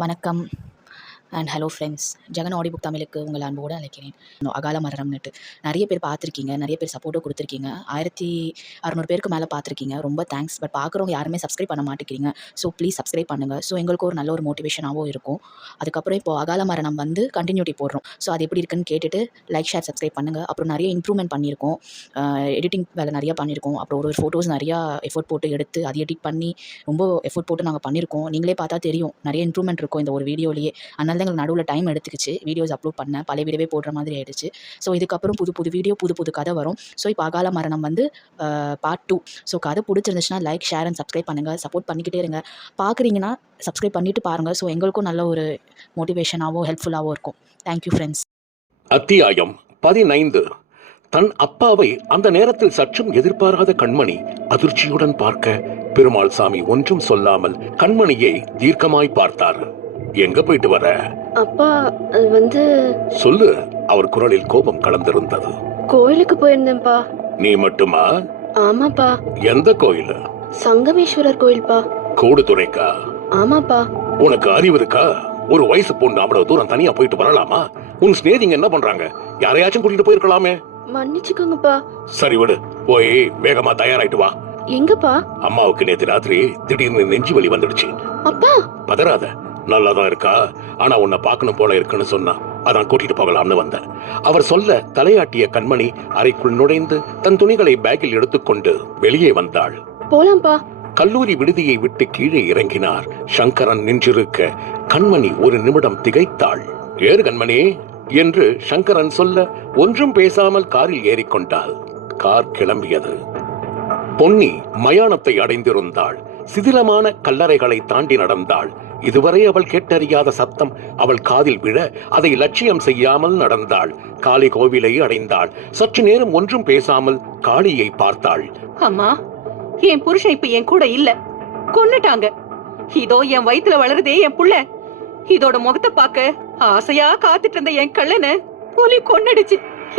வணக்கம் and hello friends. Jagan Aadi book தமிழுக்கு உங்கள் அன்போடு அழைக்கிறேன். அகால மரணம்னுட்டு நிறைய பேர் பார்த்துருக்கீங்க, நிறைய பேர் சப்போர்ட்டும் கொடுத்துருக்கீங்க. 1600 பேருக்கு மேலே பார்த்துருக்கீங்க. ரொம்ப தேங்க்ஸ். பட் பார்க்குறவங்க யாருமே சப்ஸ்கிரைப் பண்ண மாட்டேங்கிறீங்க. ஸோ ப்ளீஸ் சப்ஸ்கிரைப் பண்ணுங்கள். ஸோ எங்களுக்கு ஒரு நல்ல ஒரு மோட்டிவேஷனாகவும் இருக்கும். அதுக்கப்புறம் இப்போது அகால மரணம் வந்து கண்டினியூட்டி போடுறோம். ஸோ அது எப்படி இருக்குன்னு கேட்டுட்டு லைக் ஷேர் சப்ஸ்கிரைப் பண்ணுங்கள். அப்புறம் நிறைய இம்ப்ரூவ்மெண்ட் பண்ணியிருக்கோம். எடிட்டிங் வேலை நிறையா பண்ணியிருக்கோம். அப்புறம் ஒரு ஃபோட்டோஸ் நிறையா எஃபோர்ட் போட்டு எடுத்து அதை எடிட் பண்ணி ரொம்ப எஃபோர்ட் போட்டு நாங்கள் பண்ணியிருக்கோம். நீங்களே பார்த்தா தெரியும் நிறைய இம்ப்ரூவ்மெண்ட் இருக்கும் இந்த ஒரு வீடியோலேயே. அதனால தான் எங்களுக்கு நடுவில் டைம் எடுத்துக்கிச்சு வீடியோஸ் அப்லோட் பண்ண பழைய வீடியோவே போடுற மாதிரி ஆயிடுச்சு. ஸோ இதுக்கப்புறம் புது வீடியோ புது கதை வரும். ஸோ இப்போ அகால மரணம் வந்து பார்ட் 2. ஸோ கதை பிடிச்சிருந்துச்சுன்னா லைக் ஷேர் அண்ட் சப்ஸ்கிரைப் பண்ணுங்கள். சப்போர்ட் பண்ணிக்கிட்டே இருங்க. பார்க்குறீங்கன்னா சப்ஸ்கிரைப் பண்ணிட்டு பாருங்கள். ஸோ எங்களுக்கும் நல்ல ஒரு மோட்டிவேஷனாகவும் ஹெல்ப்ஃபுல்லாகவும் இருக்கும். Thank you friends. அத்தியாயம் 15. தன் அப்பாவை அந்த நேரத்தில் சற்றும் எதிர்பாராத கண்மணி அதிர்ச்சியுடன் பார்க்க பெருமாள் சாமி ஒன்றும் சொல்லாமல் கண்மணியை தீர்க்கமாய் பார்த்தார். எங்க போயிட்டு வர? அப்பா வந்து சொல்லு. அவர் குரலில் கோபம் கலந்திருந்தது. கோயிலுக்கு போயிருந்தேன்ப்பா. நீ மட்டுமா? ஆமாப்பா. எந்த கோயில்? சங்கமேஸ்வரர் கோயில்பா. கோடுதுறைக்கா? ஆமாப்பா. உனக்கு அறிவு இருக்கா? ஒரு வயசு பொண்ணு அவ்வளவு தூரம் தனியா போயிட்டு வரலாமா? உன் ஸ்நேகிங்க என்ன பண்றாங்க? யாரையாச்சும் கூட்டிட்டு போயிருக்கலாமே. மன்னிச்சுக்கோங்கப்பா. சரி விடு, போய் வேகமா தயாராயிட்டு வா. எங்கப்பா? அம்மாவுக்கு நேத்து ராத்திரி திடீர்னு நெஞ்சு வலி வந்துடுச்சு. அப்பா பதறாத, நல்லாதான் இருக்கா. ஆனா உன்னை பார்க்கணும் போல இருக்குன்னு சொன்னா, அதான் கூட்டிட்டு போகலாம்னு வந்தேன். அவர் சொல்ல தலையாட்டிய கண்மணி அறைக்குள் நுழைந்து தன் துணிகளை பேக்கில் எடுத்துக்கொண்டு வெளியே வந்தாள். போலாம்பா. கல்லூரி விடுதியை விட்டு கீழே இறங்கினார். சங்கரன் நின்றிருக்க கண்மணி ஒரு நிமிடம் திகைத்தாள். ஏறு கண்மணி என்று சங்கரன் சொல்ல ஒன்றும் பேசாமல் காரில் ஏறிக்கொண்டாள். கார் கிளம்பியது. பொன்னி மயானத்தை அடைந்திருந்தாள். சிதிலமான கல்லறைகளை தாண்டி நடந்தாள். இதுவரை அவள் கேட்டறியாத சத்தம் அவள் காதில் விழ அதை லட்சியம் செய்யாமல் நடந்தாள். காளி கோவிலை அடைந்தாள். சற்று நேரம் ஒன்றும் பேசாமல் காளியை பார்த்தாள். அம்மா, என் புருஷன் இப்ப என் கூட இல்ல, கொன்னுட்டாங்க. இதோ என் வயித்துல வளருதே என் புள்ள. இதோட முகத்தை பார்க்க ஆசையா காத்துட்டு இருந்த என் கள்ளனை புலி கொன்னுடுச்சு.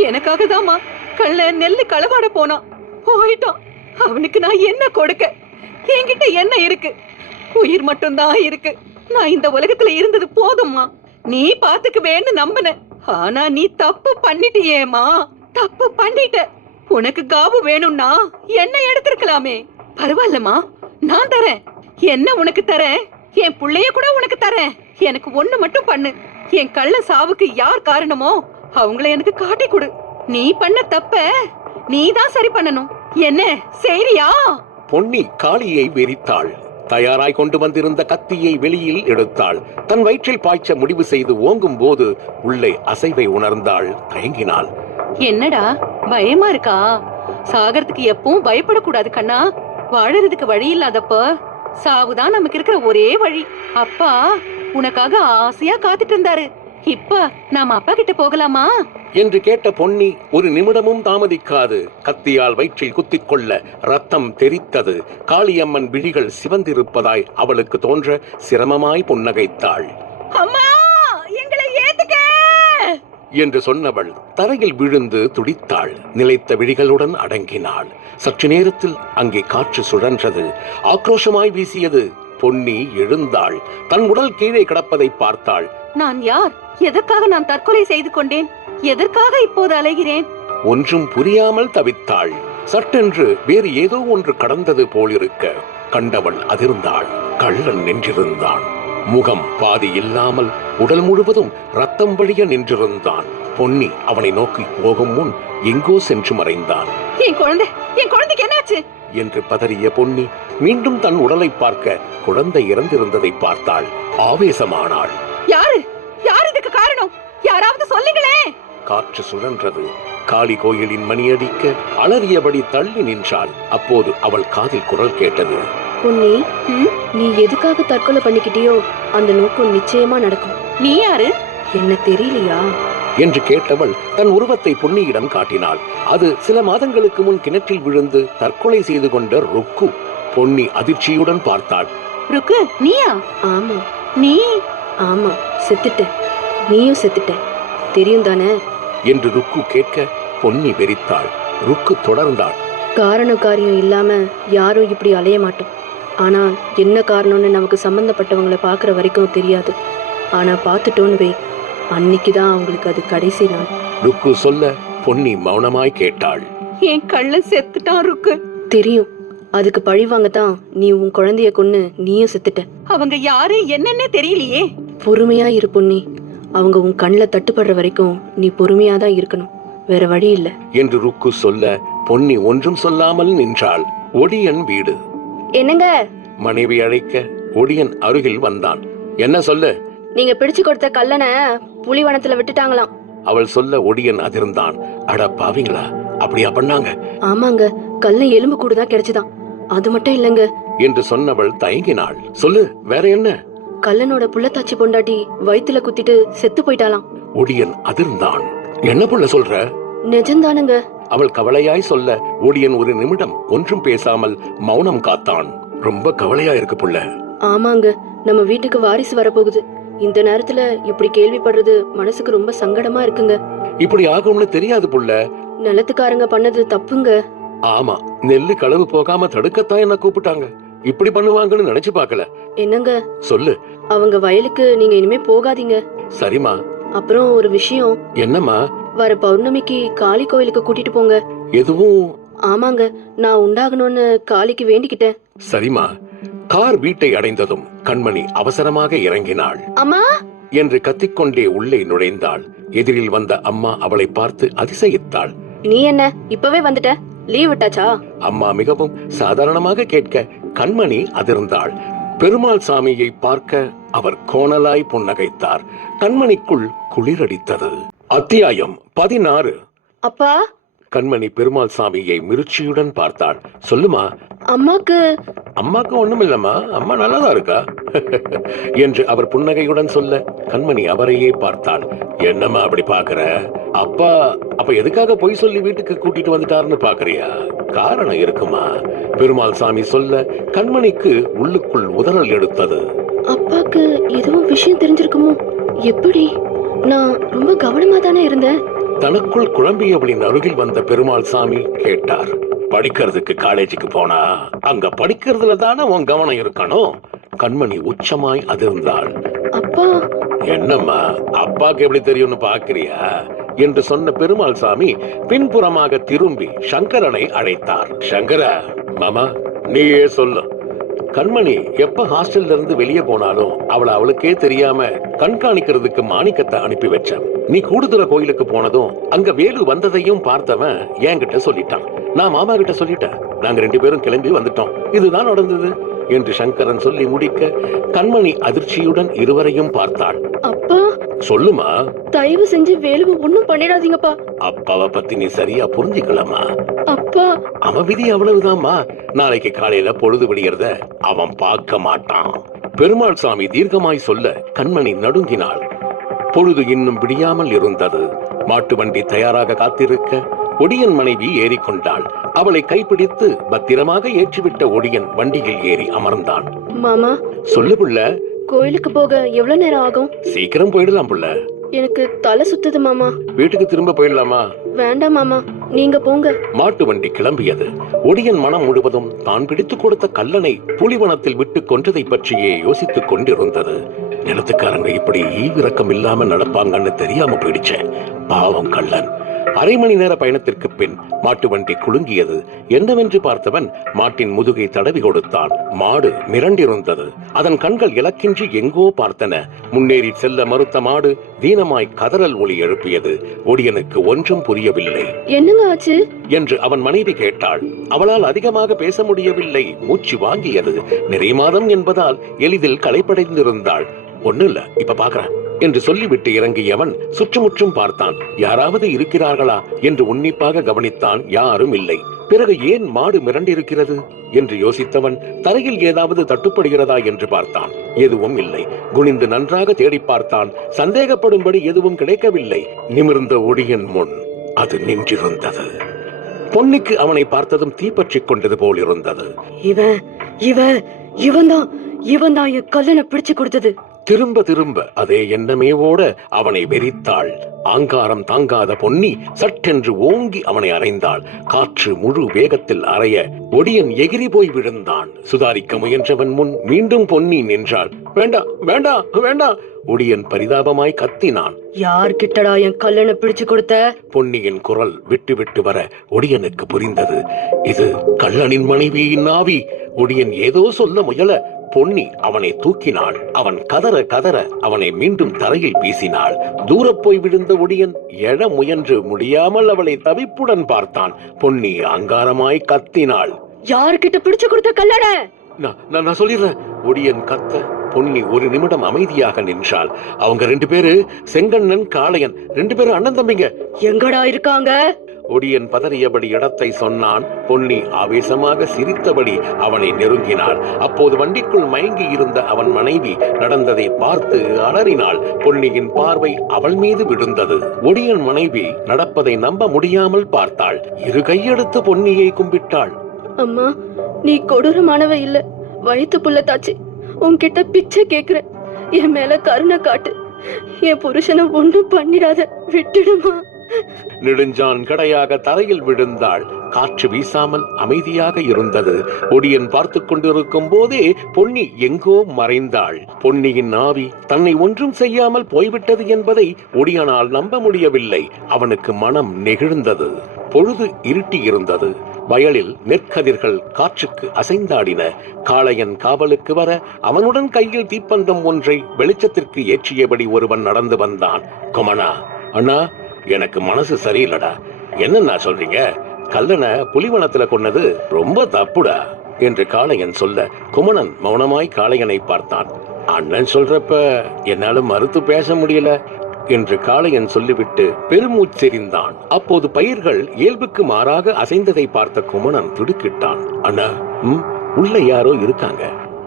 எனக்காக தாமா கள்ளன் நெல்லு களவாட போனான். போயிட்டான். அவனுக்கு நான் என்ன கொடுக்க? என்கிட்ட என்ன இருக்கு? உயிர் மட்டும்தான் இருக்கு. நான் இந்த உலகத்துல இருந்தது போதும்மா. நீ பாத்துக்குவேன்னு நம்பின. ஆனா நீ தப்பு பண்ணிட்டியேமா. தப்பு பண்ணிட்ட. உனக்கு காபு வேணும்னா என்ன எடுத்திருக்கலாமே. பரவாயில்லம்மா, நான் தரேன். என்ன உனக்கு தரேன்? என் புள்ளைய கூட உனக்கு தரேன். எனக்கு ஒண்ணு மட்டும் பண்ணு. என் கள்ள சாவுக்கு யார் காரணமோ அவங்கள எனக்கு காட்டி கொடு. நீ பண்ண தப்ப நீதான் சரி பண்ணணும். என்ன சரியா? பொன்னி காளியை வெறித்தாள். தயாராய் கொண்டு வந்திருந்த கத்தியை வெளியில் எடுத்தாள். தன் வயிற்றில் பாய்ச்ச முடிவு செய்து ஓங்கும் போது உள்ளே அசைவை உணர்ந்தாள். தயங்கினாள். என்னடா பயமா இருக்கா? சாகறதுக்கு எப்பவும் பயப்படக்கூடாது கண்ணா. வாழறதுக்கு வழி இல்லாதப்ப சாவுதான் நமக்கு இருக்கிற ஒரே வழி. அப்பா உனக்காக ஆசையா காத்துட்டு இருந்தாரு. இப்ப நாம அப்பா கிட்ட போகலாமா என்று கேட்ட பொன்னி ஒரு நிமிடமும் தாமதிக்காது கத்தியால் வயிற்றில் குத்திக்கொள்ள ரத்தம் தெரித்தது. காளியம்மன் விழிகள் சிவந்திருப்பதாய் அவளுக்கு தோன்ற சிரமமாய் புன்னகைத்தாள். அம்மா, எங்களை ஏத்துக்க என்று சொன்னவள் தரையில் விழுந்து துடித்தாள். நிலைத்த விழிகளுடன் அடங்கினாள். சற்று நேரத்தில் அங்கே காற்று சுழன்றது. ஆக்ரோஷமாய் வீசியது. பொன்னி எழுந்தாள். தன் உடல் கீழே கிடப்பதை பார்த்தாள். நான் யார்? எதற்காக நான் தற்கொலை செய்து கொண்டேன்? எதற்காக இப்போது அலைகிறேன்? ஒன்றும் புரியாமல் தவித்தாள். சட்டென்று வேறு ஏதோ ஒன்று கடந்தது போலிருக்க கண்டவள் அதிர்ந்தாள். கள்ளன் நின்றிருந்தான். முகம் பாதி இல்லாமல் உடல் முழுவதும் ரத்தம் வழிய நின்றிருந்தான். பொன்னி அவனை நோக்கி போகும் முன் எங்கோ சென்று மறைந்தான். என் குழந்தைக்கு என்னாச்சு என்று பதறிய பொன்னி மீண்டும் தன் உடலை பார்க்க குழந்தை இறந்திருந்ததை பார்த்தாள். ஆவேசமானாள். யாரு இதுக்கு காரணம்? யாராவது சொல்லுங்களே. காற்று சுழன்றது. காளி கோயிலின் மணியடிக்க அலறியபடி தள்ளி நின்றாள். அப்போது அவள் காதில் குரல் கேட்டது. பொன்னி, நீ எதுக்காக தற்கொலை பண்ணிக்கிட்டியோ அந்த நோக்கம் நிச்சயமா நடக்கும். நீ யாரு? என்ன தெரியலையா என்று கேட்டவள் தன் உருவத்தை பொன்னியிடம் காட்டினாள். அது சில மாதங்களுக்கு முன் கிணற்றில் விழுந்து தற்கொலை செய்து கொண்ட ருக்கு. பொன்னி அதிர்ச்சியுடன் பார்த்தாள். ருக்கு, நீயா? ஆமா. நீ? ஆமா, செத்துட்ட. நீயும் செத்துட்ட, தெரியும் தானே என்று ருக்கு கேட்க பொன்னி வெறித்தாள். ருக்கு தொடர்ந்தாள். காரணம் காரியம் இல்லாம யாரும் இப்படி அலைய மாட்டோம். ஆனா என்ன காரணம்னு நமக்கு சம்பந்தப்பட்டவங்களை பார்க்குற வரைக்கும் தெரியாது. ஆனா பார்த்துட்டோன்னு வை, அன்னைக்கு தான் அவங்களுக்கு அது கடைசி நாள். ருக்கு சொல்ல பொன்னி மௌனமாய் கேட்டாள். என் கள்ளன் செத்துட்டான் ருக்கு. தெரியும், அதுக்கு பழி வாங்கத்தான் நீ உன் குழந்தைய கொன்னு நீயும் செத்துட்ட. அவங்க யாரு என்னன்னே தெரியலையே. பொறுமையா இரு பொன்னி, அவங்க உன் கண்ணில் தட்டுப்படுற வரைக்கும் நீ பொறுமையா தான் இருக்கணும், வேற வழி இல்ல என்று ருக்கு சொல்ல பொன்னி ஒன்றும் சொல்லாமல் நின்றாள். ஒடியன் வீடு. என்னங்க? மனைவி அழைக்க ஒடியன் அருகில் வந்தான். என்ன சொல்லு? நீங்க பிடிச்சு கொடுத்த கல்லனை புலிவனத்துல விட்டுட்டாங்களாம். அவள் சொல்ல ஒடியன் அதிர்ந்தான். அட பாவிங்களா, அப்படியா பண்ணாங்க? ஆமாங்க, கல்ல எலும்பு கூடுதான் கிடைச்சுதான். அது மட்டும் இல்லங்க என்று சொன்னவள் தயங்கினாள். சொல்லு, வேற என்ன? கல்லனோட புள்ளத்தாச்சி பொண்டாட்டி வயித்துல குத்திட்டு செத்து போயிட்டாலாம். ஒடியன் அதிர்ந்தான். என்ன புள்ள சொல்ற? நிஜம்தானுங்க. அவள் கவலையாய் சொல்ல ஒடியன் ஒரு நிமிடம் ஒன்றும் பேசாமல் மௌனம் காத்தான். ரொம்ப கவலையா இருக்கு புள்ள. ஆமாங்க, நம்ம வீட்டுக்கு வாரிசு வரப்போகுது. இந்த நேரத்துல இப்படி கேள்விப்படுறது மனசுக்கு ரொம்ப சங்கடமா இருக்குங்க. இப்படி ஆகும்னு தெரியாது புள்ள. நிலத்துக்காரங்க பண்ணது தப்புங்க. ஆமா, நெல்லு களவு போகாம தடுக்கத்தான் என்ன கூப்பிட்டாங்க. இப்படி பண்ணுவாங்கன்னு நினைச்சு பார்க்கல. என்னங்க? சொல்லு. அவங்க வயலுக்கு நீங்க இனிமே போகாதீங்க. சரிம்மா. அப்புறம் ஒரு விஷயம். என்னம்மா? வர பௌர்ணமிக்கு காளி கோயிலுக்கு கூட்டிட்டு போங்க. எதுவும்? ஆமாங்க, நான் உண்டாகணும்னு காளிக்கு வேண்டிக்கிட்டேன். சரிம்மா. கார் வீட்டை அடைந்ததும் கண்மணி அவசரமாக இறங்கினாள். அம்மா என்று கத்திக்கொண்டே உள்ளே நுழைந்தாள். எதிரில் வந்த அம்மா அவளை பார்த்து அதிசயித்தாள். நீ என்ன இப்பவே வந்துட்ட? லீவ் விட்டாச்சா? அம்மா மிகவும் சாதாரணமாக கேட்க கண்மணி அதிர்ந்தாள். பெருமாள் சாமியை பார்க்க அவர் கோணலாய் புன்னகைத்தார். கண்மணிக்குள் குளிரடித்தது. அத்தியாயம் 16. அப்பா. கண்மணி பெருமாள் சாமியை மிருச்சியுடன் பார்த்தாள். சொல்லுமா. அம்மாக்கு ஒண்ணும் இல்லம்மா, அம்மா நல்லாதான் இருக்கா என்று அவர் புன்னகையுடன் சொல்ல கண்மணி அவரையே பார்த்தாள். என்னம்மா அப்படி பாக்குற? அப்ப எதுக்காக பொய் சொல்லி வீட்டுக்கு கூட்டிட்டு வந்துட்டாருன்னு பாக்குறியா? காரணம் இருக்குமா? பெருமாள் சாமி சொல்ல கண்மணிக்கு உள்ளுக்குள் உதறல் எடுத்தது. அப்பாக்கு எதுவும் விஷயம் தெரிஞ்சிருக்குமோ? எப்படி? நான் ரொம்ப கவனமா தானே இருந்தேன். தனக்குள் குழம்பியவளின் அருகில் வந்த பெருமாள் சாமி கேட்டார். படிக்கிறதுக்கு காலேஜுக்கு போனா அங்க படிக்கிறதுல தானே உன் கவனம் இருக்கணும். கண்மணி உச்சமாய் அதிர்ந்தாள். அப்பா. என்னம்மா, அப்பாக்கு எப்படி தெரியும்னு பாக்குறியா என்று சொன்ன பெருமாள் சாமி பின்புறமாக திரும்பி சங்கரனை அழைத்தார். சங்கரா, மாமா நீயே சொல்லு. கண்மணி எப்ப ஹாஸ்டல்ல இருந்து வெளியே போனாலும் அவளுக்கே தெரியாம கண்காணிக்கிறதுக்கு மாணிக்கத்தை அனுப்பி வச்சேன். நீ கூடுதுற கோயிலுக்கு போனதும் அங்க வேலு வந்ததையும் பார்த்தவன் என்கிட்ட சொல்லிட்டான். நான் மாமா கிட்ட சொல்லிட்டேன். நாங்க 2 பேரும் கிளம்பி வந்துட்டோம். இதுதான் நடந்தது என்று சங்கரன் சொல்லி முடிக்க கண்மணி அதிர்ச்சியுடன் இருவரையும் பார்த்தாள். அப்பா. சொல்லுமா. தயவு செஞ்சு வேலுவை ஒண்ணும் பண்ணிடாதீங்கப்பா. அப்பாவை பத்தி நீ சரியா புரிஞ்சுக்கலாமா? அப்பா. அவன் விதி அவ்வளவுதான்மா. நாளைக்கு காலையில பொழுது விடியறத அவன் பார்க்க மாட்டான். பெருமாள் சாமி தீர்க்கமாய் சொல்ல கண்மணி நடுங்கினாள். பொழுது இன்னும் விடியாமல் இருந்தது. மாட்டு வண்டி தயாராக காத்திருக்க ஒடியன் மனைவி ஏறிக்கொண்டாள். அவளை கைப்பிடித்து பத்திரமாக ஏற்றிவிட்ட ஒடியன் வண்டியில் ஏறி அமர்ந்தான். மாமா. சொல்லு புள்ள. கோயிலுக்கு போக எவ்வளவு நேரம் ஆகும்? சீக்கிரம் போயிடலாம் புள்ள. எனக்கு தலை சுத்துது மாமா. வீட்டுக்கு திரும்ப போயிடலாமா? வேண்டாம் மாமா, நீங்க போங்க. மாட்டு வண்டி கிளம்பியது. ஒடியன் மனம் முழுவதும் தான் பிடித்து கொடுத்த கல்லனை புலிவனத்தில் விட்டு கொன்றதை பற்றியே யோசித்துக் கொண்டிருந்தது. நிலத்துக்காரங்க இப்படி ஈவிரக்கம் இல்லாம நடப்பாங்கன்னு தெரியாம போயிடுச்சேன். பாவம் கள்ளன். அரை மணி நேர பயணத்திற்கு பின் மாட்டு வண்டி குலுங்கியது. என்னவென்று பார்த்தவன் மாட்டின் முதுகை தடவி கொடுத்தான். மாடு மிரண்டிருந்தது. அதன் கண்கள் இலக்கின்றி எங்கோ பார்த்தன. முன்னேறி செல்ல மறுத்த மாடு தீனமாய் கதறல் ஒலி எழுப்பியது. ஒடியனுக்கு ஒன்றும் புரியவில்லை. என்னங்க ஆச்சு என்று அவன் மனைவி கேட்டாள். அவளால் அதிகமாக பேச முடியவில்லை. மூச்சு வாங்கியது. நிறை மாதம் என்பதால் எளிதில் களைப்படைந்திருந்தாள். ஒண்ணு இல்ல, இப்ப பாக்குறேன் என்று சொல்லிவிட்டு இறங்கியவன் சுற்றுமுற்றும் பார்த்தான். யாராவது இருக்கிறார்களா என்று உன்னிப்பாக கவனித்தான். யாரும் இல்லை. பிறகு ஏன் மாடு மிரண்டிருக்கிறது என்று யோசித்தவன் தரையில் ஏதாவது தட்டுப்படுகிறதா என்று பார்த்தான். எதுவும் இல்லை. குனிந்து நன்றாக தேடி பார்த்தான். சந்தேகப்படும்படி எதுவும் கிடைக்கவில்லை. நிமிர்ந்த ஒடியன் முன் அது நின்றிருந்தது. பொன்னிக்கு அவனை பார்த்ததும் தீப்பற்றிக் கொண்டது போல் இருந்தது. இவன் தான் என் கல்லனை பிடிச்சு கொடுத்தது. திரும்ப திரும்ப அதே எண்ணமே ஓட அவனை வெறித்தாள். ஆங்காரம் தாங்காத பொன்னி சட்டென்று ஓங்கி அவனை அறைந்தாள். காற்று முழு வேகத்தில் அறைய ஒடியன் எகிரி போய் விழுந்தான். சுதாரிக்க முயன்றவன் முன் மீண்டும் பொன்னி நின்றாள். வேண்டாம் வேண்டாம் வேண்டாம்! ஒடியன் பரிதாபமாய் கத்தினான். யார்கிட்டடா என் கல்லனை பிடிச்சு கொடுத்த? பொன்னியின் குரல் விட்டு விட்டு வர ஒடியனுக்கு புரிந்தது. இது கள்ளனின் மனைவியின் ஆவி. ஒடியன் ஏதோ சொல்ல முயல பொன்னி அவனை தூக்கினாள். அவன் கதற கதற அவனை மீண்டும் தரையில் வீசினாள். தூரப் போய் விழுந்த ஒடியன் எழ முயன்று முடியாமல் அவளை தவிப்புடன் பார்த்தான். பொன்னி அங்காரமாய் கத்தினாள். யார்கிட்ட பிடிச்சு கொடுத்த கல்லன? நான் சொல்லிடுறேன். ஒடியன் கத்த பொன்னி ஒரு நிமிடம் அமைதியாக நின்றாள். அவங்க 2 பேரு செங்கண்ணன் காளையன் 2 பேரும் அண்ணன் தம்பிங்க. எங்கடா இருக்காங்க? ஒடியன் பதறியபடி இடத்தை சொன்னான். பொன்னி ஆவேசமாக சிரித்தபடி அவனை நெருங்கினாள். அப்போது வண்டிக்குள் மயங்கி இருந்த அவன் மனைவி நடந்ததை பார்த்து அலறினாள். பொன்னியின் பார்வை அவள் மீது விழுந்தது. ஒடியன் மனைவி நடப்பதை நம்ப முடியாமல் பார்த்தாள். 2 கையெடுத்து பொன்னியை கும்பிட்டாள். அம்மா, நீ கொடூரமானவ இல்ல, வயிற்று புள்ள தாச்சு. உன்கிட்ட பிச்சை கேக்குற, என் மேல கருணை காட்டு. என் புருஷனை ஒண்ணும் பண்ணிடாத, விட்டுடுமா. நெடுஞ்சான் கடையாக தரையில் விழுந்தாள். காற்று வீசாமல் அமைதியாக இருந்தது. ஒடியன் பார்த்து கொண்டிருக்கும் போதே பொன்னி எங்கோ மறைந்தாள். பொன்னியின் ஆவி தன்னை ஒன்றும் செய்யாமல் போய்விட்டது என்பதை ஒடியனால் நம்ப முடியவில்லை. அவனுக்கு மனம் நெகிழ்ந்தது. பொழுது இருட்டி இருந்தது. வயலில் நெற்கதிர்கள் காற்றுக்கு அசைந்தாடின. காளையன் காவலுக்கு வர அவனுடன் கையில் தீப்பந்தம் ஒன்றை வெளிச்சத்திற்கு ஏற்றியபடி ஒருவன் நடந்து வந்தான். குமணா, அண்ணா, எனக்கு மனசு சரியில்லடா. என்னன்னா சொல்றீங்க? கல்லனை புலிவனத்துல கொன்னது ரொம்ப தப்புடா என்று காளையன் சொல்ல குமணன் மௌனமாய் காளையனை பார்த்தான். அண்ணன் சொல்றப்ப என்னால மறுத்து பேச முடியல என்று காளையன் சொல்லிவிட்டு பெருமூச்செறிந்தான். அப்போது பயிர்கள் இயல்புக்கு மாறாக அசைந்ததை பார்த்த குமணன் திடுக்கிட்டான். அண்ணா, உள்ள யாரோ இருக்காங்க.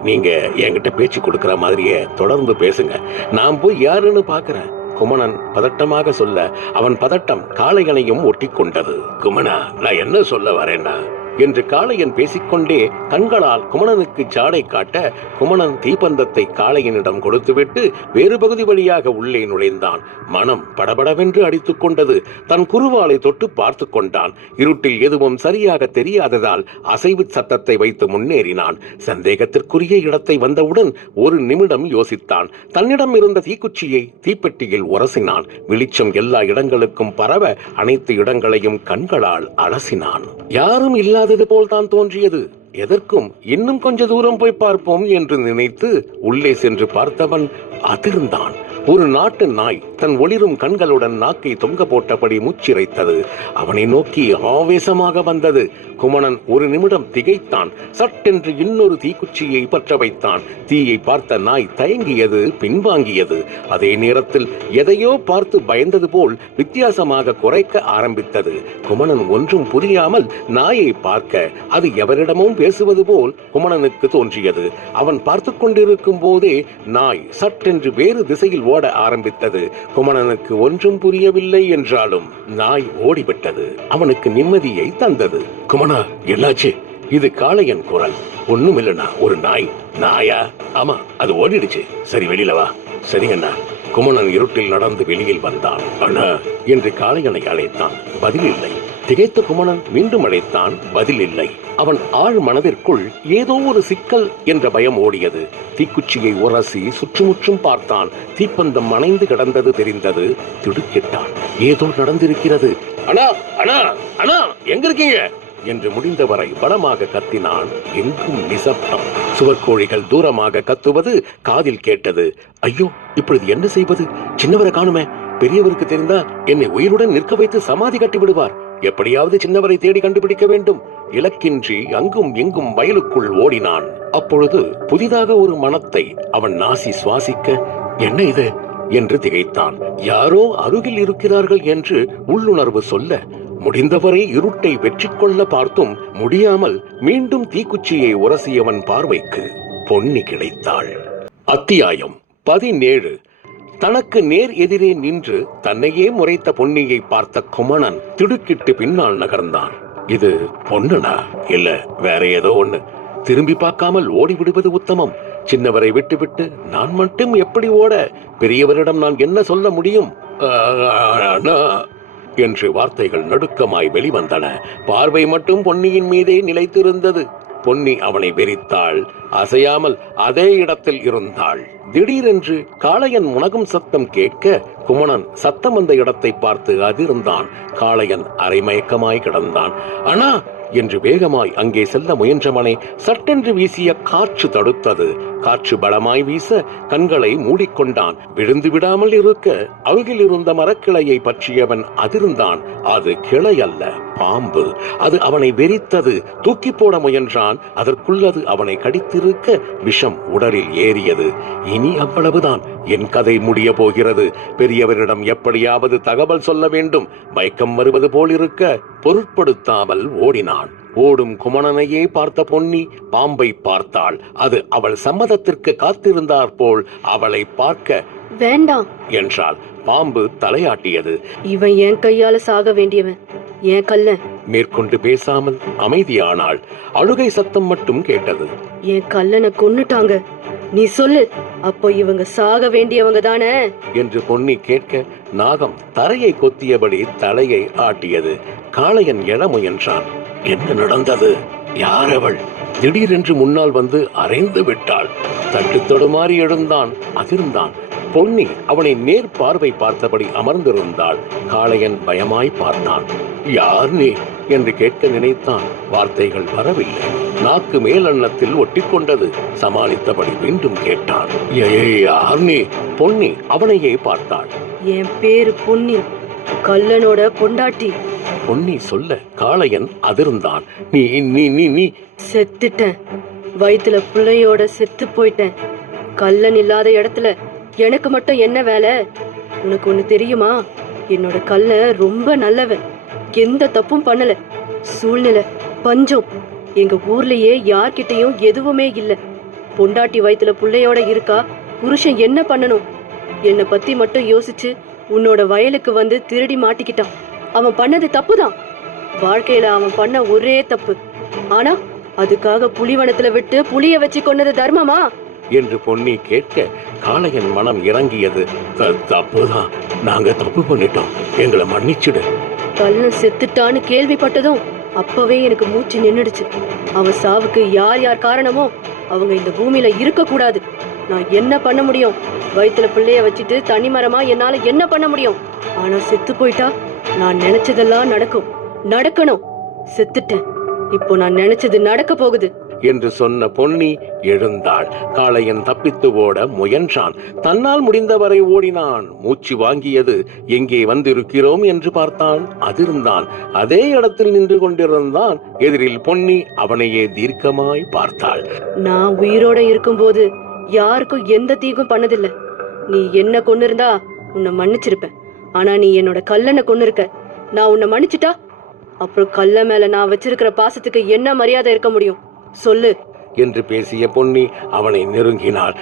நீங்க என்கிட்ட பேச்சு கொடுக்கிற மாதிரியே தொடர்ந்து பேசுங்க. நான் போய் யாருன்னு பாக்குறேன். குமணன் பதட்டமாக சொல்ல அவன் பதட்டம் காளையனையும் ஒட்டி கொண்டது. குமணா, நான் என்ன சொல்ல வரேன்னா என்று காளையன் பேசிக்கொண்டே கண்களால் குமணனுக்கு ஜாடை காட்ட குமணன் தீப்பந்தத்தை காளையனிடம் கொடுத்துவிட்டு வேறு பகுதி வழியாக உள்ளே நுழைந்தான். மனம் படபடவென்று அடித்துக் கொண்டது. தன் குருவாலை தொட்டு பார்த்து கொண்டான். இருட்டில் எதுவும் சரியாக தெரியாததால் அசைவு சத்தத்தை வைத்து முன்னேறினான். சந்தேகத்திற்குரிய இடத்தை வந்தவுடன் ஒரு நிமிடம் யோசித்தான். தன்னிடம் இருந்த தீக்குச்சியை தீப்பெட்டியில் உரசினான். வெளிச்சம் எல்லா இடங்களுக்கும் பரவ அனைத்து இடங்களையும் கண்களால் அலசினான். யாரும் இல்லாதது போல்தான் தோன்றியது. எதற்கும் இன்னும் கொஞ்ச தூரம் போய் பார்ப்போம் என்று நினைத்து உள்ளே சென்று பார்த்தவன் அதிர்ந்தான். ஒரு நாட்டு நாய் தன் ஒளிரும் கண்களுடன் நாக்கை தொங்க போட்டபடி மூச்சிறைத்தது. அவனை நோக்கி ஆவேசமாக வந்தது. குமணன் ஒரு நிமிடம் திகைத்தான். சட்டென்று இன்னொரு தீக்குச்சியை பற்ற வைத்தான். தீயை பார்த்த நாய் தயங்கியது, பின்வாங்கியது. அதே நேரத்தில் எதையோ பார்த்து பயந்தது போல் வித்தியாசமாக குறைக்க ஆரம்பித்தது. குமணன் ஒன்றும் புரியாமல் நாயை பார்க்க அது எவரிடமும் பேசுவது போல் குமணனுக்கு தோன்றியது. அவன் பார்த்து கொண்டிருக்கும் போதே நாய் சட்டென்று வேறு திசையில் ஓட ஆரம்பித்தது. குமணனுக்கு ஒன்றும் புரியவில்லை என்றாலும் நாய் ஓடிவிட்டது. அவனுக்கு நிம்மதியை தந்தது. குமணா, என்னாச்சு? இது காளையன் குரல். ஒண்ணும் இல்லைண்ணா, ஒரு நாய். நாயா? ஆமா, அது ஓடிடுச்சு. சரி, வெளியில வா. சரிங்கண்ணா. குமணன் இருட்டில் நடந்து வெளியில் வந்தான். அண்ணா என்று காளையனை அழைத்தான். பதில் இல்லை. திகைத்த குமணன் மீண்டும் அழைத்தான். பதில் இல்லை. அவன் ஆழ் மனதிற்குள் ஏதோ ஒரு சிக்கல் என்ற பயம் ஓடியது. தீக்குச்சியை உரசி சுற்றுமுற்றும் பார்த்தான். தீப்பந்தம் அணைந்து கிடந்தது தெரிந்தது. திடுக்கிட்டான். ஏதோ நடந்திருக்கிறது. அண்ணா, அண்ணா, அண்ணா, எங்க இருக்கீங்க என்று முடிந்தவரை பலமாக கத்தினான். எங்கும் நிசப்தம். சுவர்கோழிகள் தூரமாக கத்துவது காதில் கேட்டது. ஐயோ, இப்பொழுது என்ன செய்வது? சின்னவரை காணுமே. பெரியவருக்கு தெரிந்தா என்னை உயிருடன் நிற்க வைத்து சமாதி கட்டி விடுவார். எப்படியாவது சின்னவரை தேடி கண்டுபிடிக்க வேண்டும். இலக்கின்றி அங்கும் எங்கும் வயலுக்குள் ஓடினான். அப்பொழுது புதிதாக ஒரு மனத்தை அவன் நாசி சுவாசிக்க, என்ன இது என்று திகைத்தான். யாரோ அருகில் இருக்கிறார்கள் என்று உள்ளுணர்வு சொல்ல, முடிந்தவரை இருட்டை வெற்றி கொள்ள பார்த்தும் முடியாமல் மீண்டும் தீக்குச்சியை உரசியவன் பார்வைக்கு பொன்னி கிடைத்தாள். அத்தியாயம் 17. தனக்கு நேர் எதிரே நின்று தன்னையே முறைத்த பொன்னியை பார்த்த குமணன் திடுக்கிட்டு பின்னால் நகர்ந்தான். இது பொண்ணுனா இல்ல வேற ஏதோ ஒண்ணு. திரும்பி பார்க்காமல் ஓடிவிடுவது உத்தமம். சின்னவரை விட்டுவிட்டு நான் மட்டும் எப்படி ஓட? பெரியவரிடம் நான் என்ன சொல்ல முடியும்? அண்ணா என்று வார்த்தைகள் நடுக்கமாய் வெளிவந்தன. பார்வை மட்டும் பொன்னியின் மீதே நிலைத்திருந்தது. பொன்னி அவனை வெறித்தாள். அசையாமல் அதே இடத்தில் இருந்தாள். திடீரென்று காளையன் முனகும் சத்தம் கேட்க குமணன் சத்தம் வந்த இடத்தை பார்த்து அதிர்ந்தான். காளையன் அரைமயக்கமாய் கிடந்தான். அண்ணா என்று வேகமாய் அங்கே செல்ல முயன்றவனை சட்டென்று வீசிய காற்று தடுத்தது. காற்று பலமாய் வீச கண்களை மூடிக்கொண்டான். விழுந்து விடாமல் இருக்க அருகில் இருந்த மரக்கிளையை பற்றியவன் அதிர்ந்தான். அது கிளை அல்ல, பாம்பு. அது அவனை வெறித்தது. தூக்கி போட முயன்றான். அதற்குள்ளது அவனை கடித்திருக்க விஷம் உடலில் ஏறியது. இனி அவ்வளவுதான், என் கதை முடிய போகிறது. பெரியவரிடம் எப்படியாவது தகவல் சொல்ல வேண்டும். மயக்கம் வருவது போலிருக்க பொருட்படுத்தாமல் ஓடினான். ஓடும் குமணனையே பார்த்த பொன்னி பாம்பை பார்த்தாள். அது அவள் சம்மதத்திற்கு காத்திருந்தார் போல் அவளை பார்க்க வேண்டாம் என்றாள். பாம்பு தலையாட்டியது. இவன் என் கையால சாக வேண்டியவன், என் கல்ல. மேற்கொண்டு பேசாமல் அமைதியானாள். அழுகை சத்தம் மட்டும் கேட்டது. என் கல்லனை கொன்னுட்டாங்க, நீ சொல்லு. அப்போ இவங்க சாக வேண்டியவங்க தானே என்று பொன்னி கேட்க நாகம் தரையை கொத்தியபடி தலையை ஆட்டியது. காளையன் எழ முயன்றான். என்ன நடந்தது? யார் அவள்? திடீரென்று முன்னால் வந்து அரைந்து விட்டாள். தட்டு தடுமாறி எழுந்தான். அதிர்ந்தான். பொன்னி அவனை நேர் பார்வை பார்த்தபடி அமர்ந்திருந்தாள். காளையன் பயமாய் பார்த்தான். யார் நீ என்று கேட்க நினைத்தான். வார்த்தைகள் வரவில்லை. நாக்கு மேலெண்ணத்தில் ஒட்டிக்கொண்டது. சமாளித்தபடி மீண்டும் கேட்டான். யார் நீ? பொன்னி அவனையே பார்த்தாள். என் பேரு பொன்னி, கல்லனோட பொண்டாட்டி. பொன்னி சொல்ல காளையன் அதிர்ந்தான். நீ நீ நீ நீ செத்துட்டேன். வயித்துல பிள்ளையோட செத்து போயிட்டேன். கல்லன் இல்லாத இடத்துல எனக்கு மட்டும் என்ன வேலை? உனக்கு ஒண்ணு தெரியுமா? என்னோட கல்ல ரொம்ப நல்லவன், எந்த தப்பும் பண்ணல. சூழ்நிலை, பஞ்சம், எங்க ஊர்லயே யார்கிட்டயும் எதுவுமே இல்ல. பொண்டாட்டி வயித்துல பிள்ளையோட இருக்கா, புருஷன் என்ன பண்ணணும்? என்னை பத்தி மட்டும் யோசிச்சு உன்னோட வயலுக்கு வந்து திருடி மாட்டிக்கிட்டான். அவன் பண்ணது தப்புதான். வாழ்க்கையில அவன் பண்ண ஒரே தப்பு. ஆனா அதுக்காக புலிவனத்துல விட்டு புலிய வச்சு கொன்னது தர்மமா என்று பொன்னி கேட்க காளையன் மனம் இறங்கியது. தப்புதான், நாங்க தப்பு பண்ணிட்டோம், எங்களை மன்னிச்சிடு. கல்லன் செத்துட்டான்னு கேள்விப்பட்டதும் அப்பவே எனக்கு மூச்சு நின்னுடுச்சு. அவன் சாவுக்கு யார் யார் காரணமோ அவங்க இந்த பூமியில இருக்க கூடாது. நான் என்ன பண்ண முடியும்? வயித்துல பிள்ளைய வச்சுட்டு தனிமரமா என்னால என்ன பண்ண முடியும்? ஆனா செத்து போயிட்டா நான் நினைச்சதெல்லாம் நடக்கணும். செத்துட்டேன், இப்போ நான் நினைச்சது நடக்க போகுது என்று சொன்ன பொன்னி எழுந்தாள். காளையன் தப்பித்து ஓட முயன்றான். தன்னால் முடிந்தவரை ஓடினான். மூச்சு வாங்கியது. எங்கே வந்திருக்கிறோம் என்று பார்த்தான். அதிர்ந்தான். அதே இடத்தில் நின்று கொண்டிருந்தான். எதிரில் பொன்னி அவனையே தீர்க்கமாய் பார்த்தாள். நான் உயிரோட இருக்கும்போது யாருக்கும் எந்த தீங்கும் பண்ணதில்ல. நீ என்ன கொண்டு இருந்தா உன்னை மன்னிச்சிருப்பேன். ஆனா நீ என்னோட கல்லனை கொண்டு இருக்க. நான் உன்னை மன்னிச்சுட்டா அப்புறம் கல்ல மேல நான் வச்சிருக்கிற பாசத்துக்கு என்ன மரியாதை இருக்க முடியும்? சொல்லு என்று பேசிய பொன்னி அவனை நெருங்கினாள்.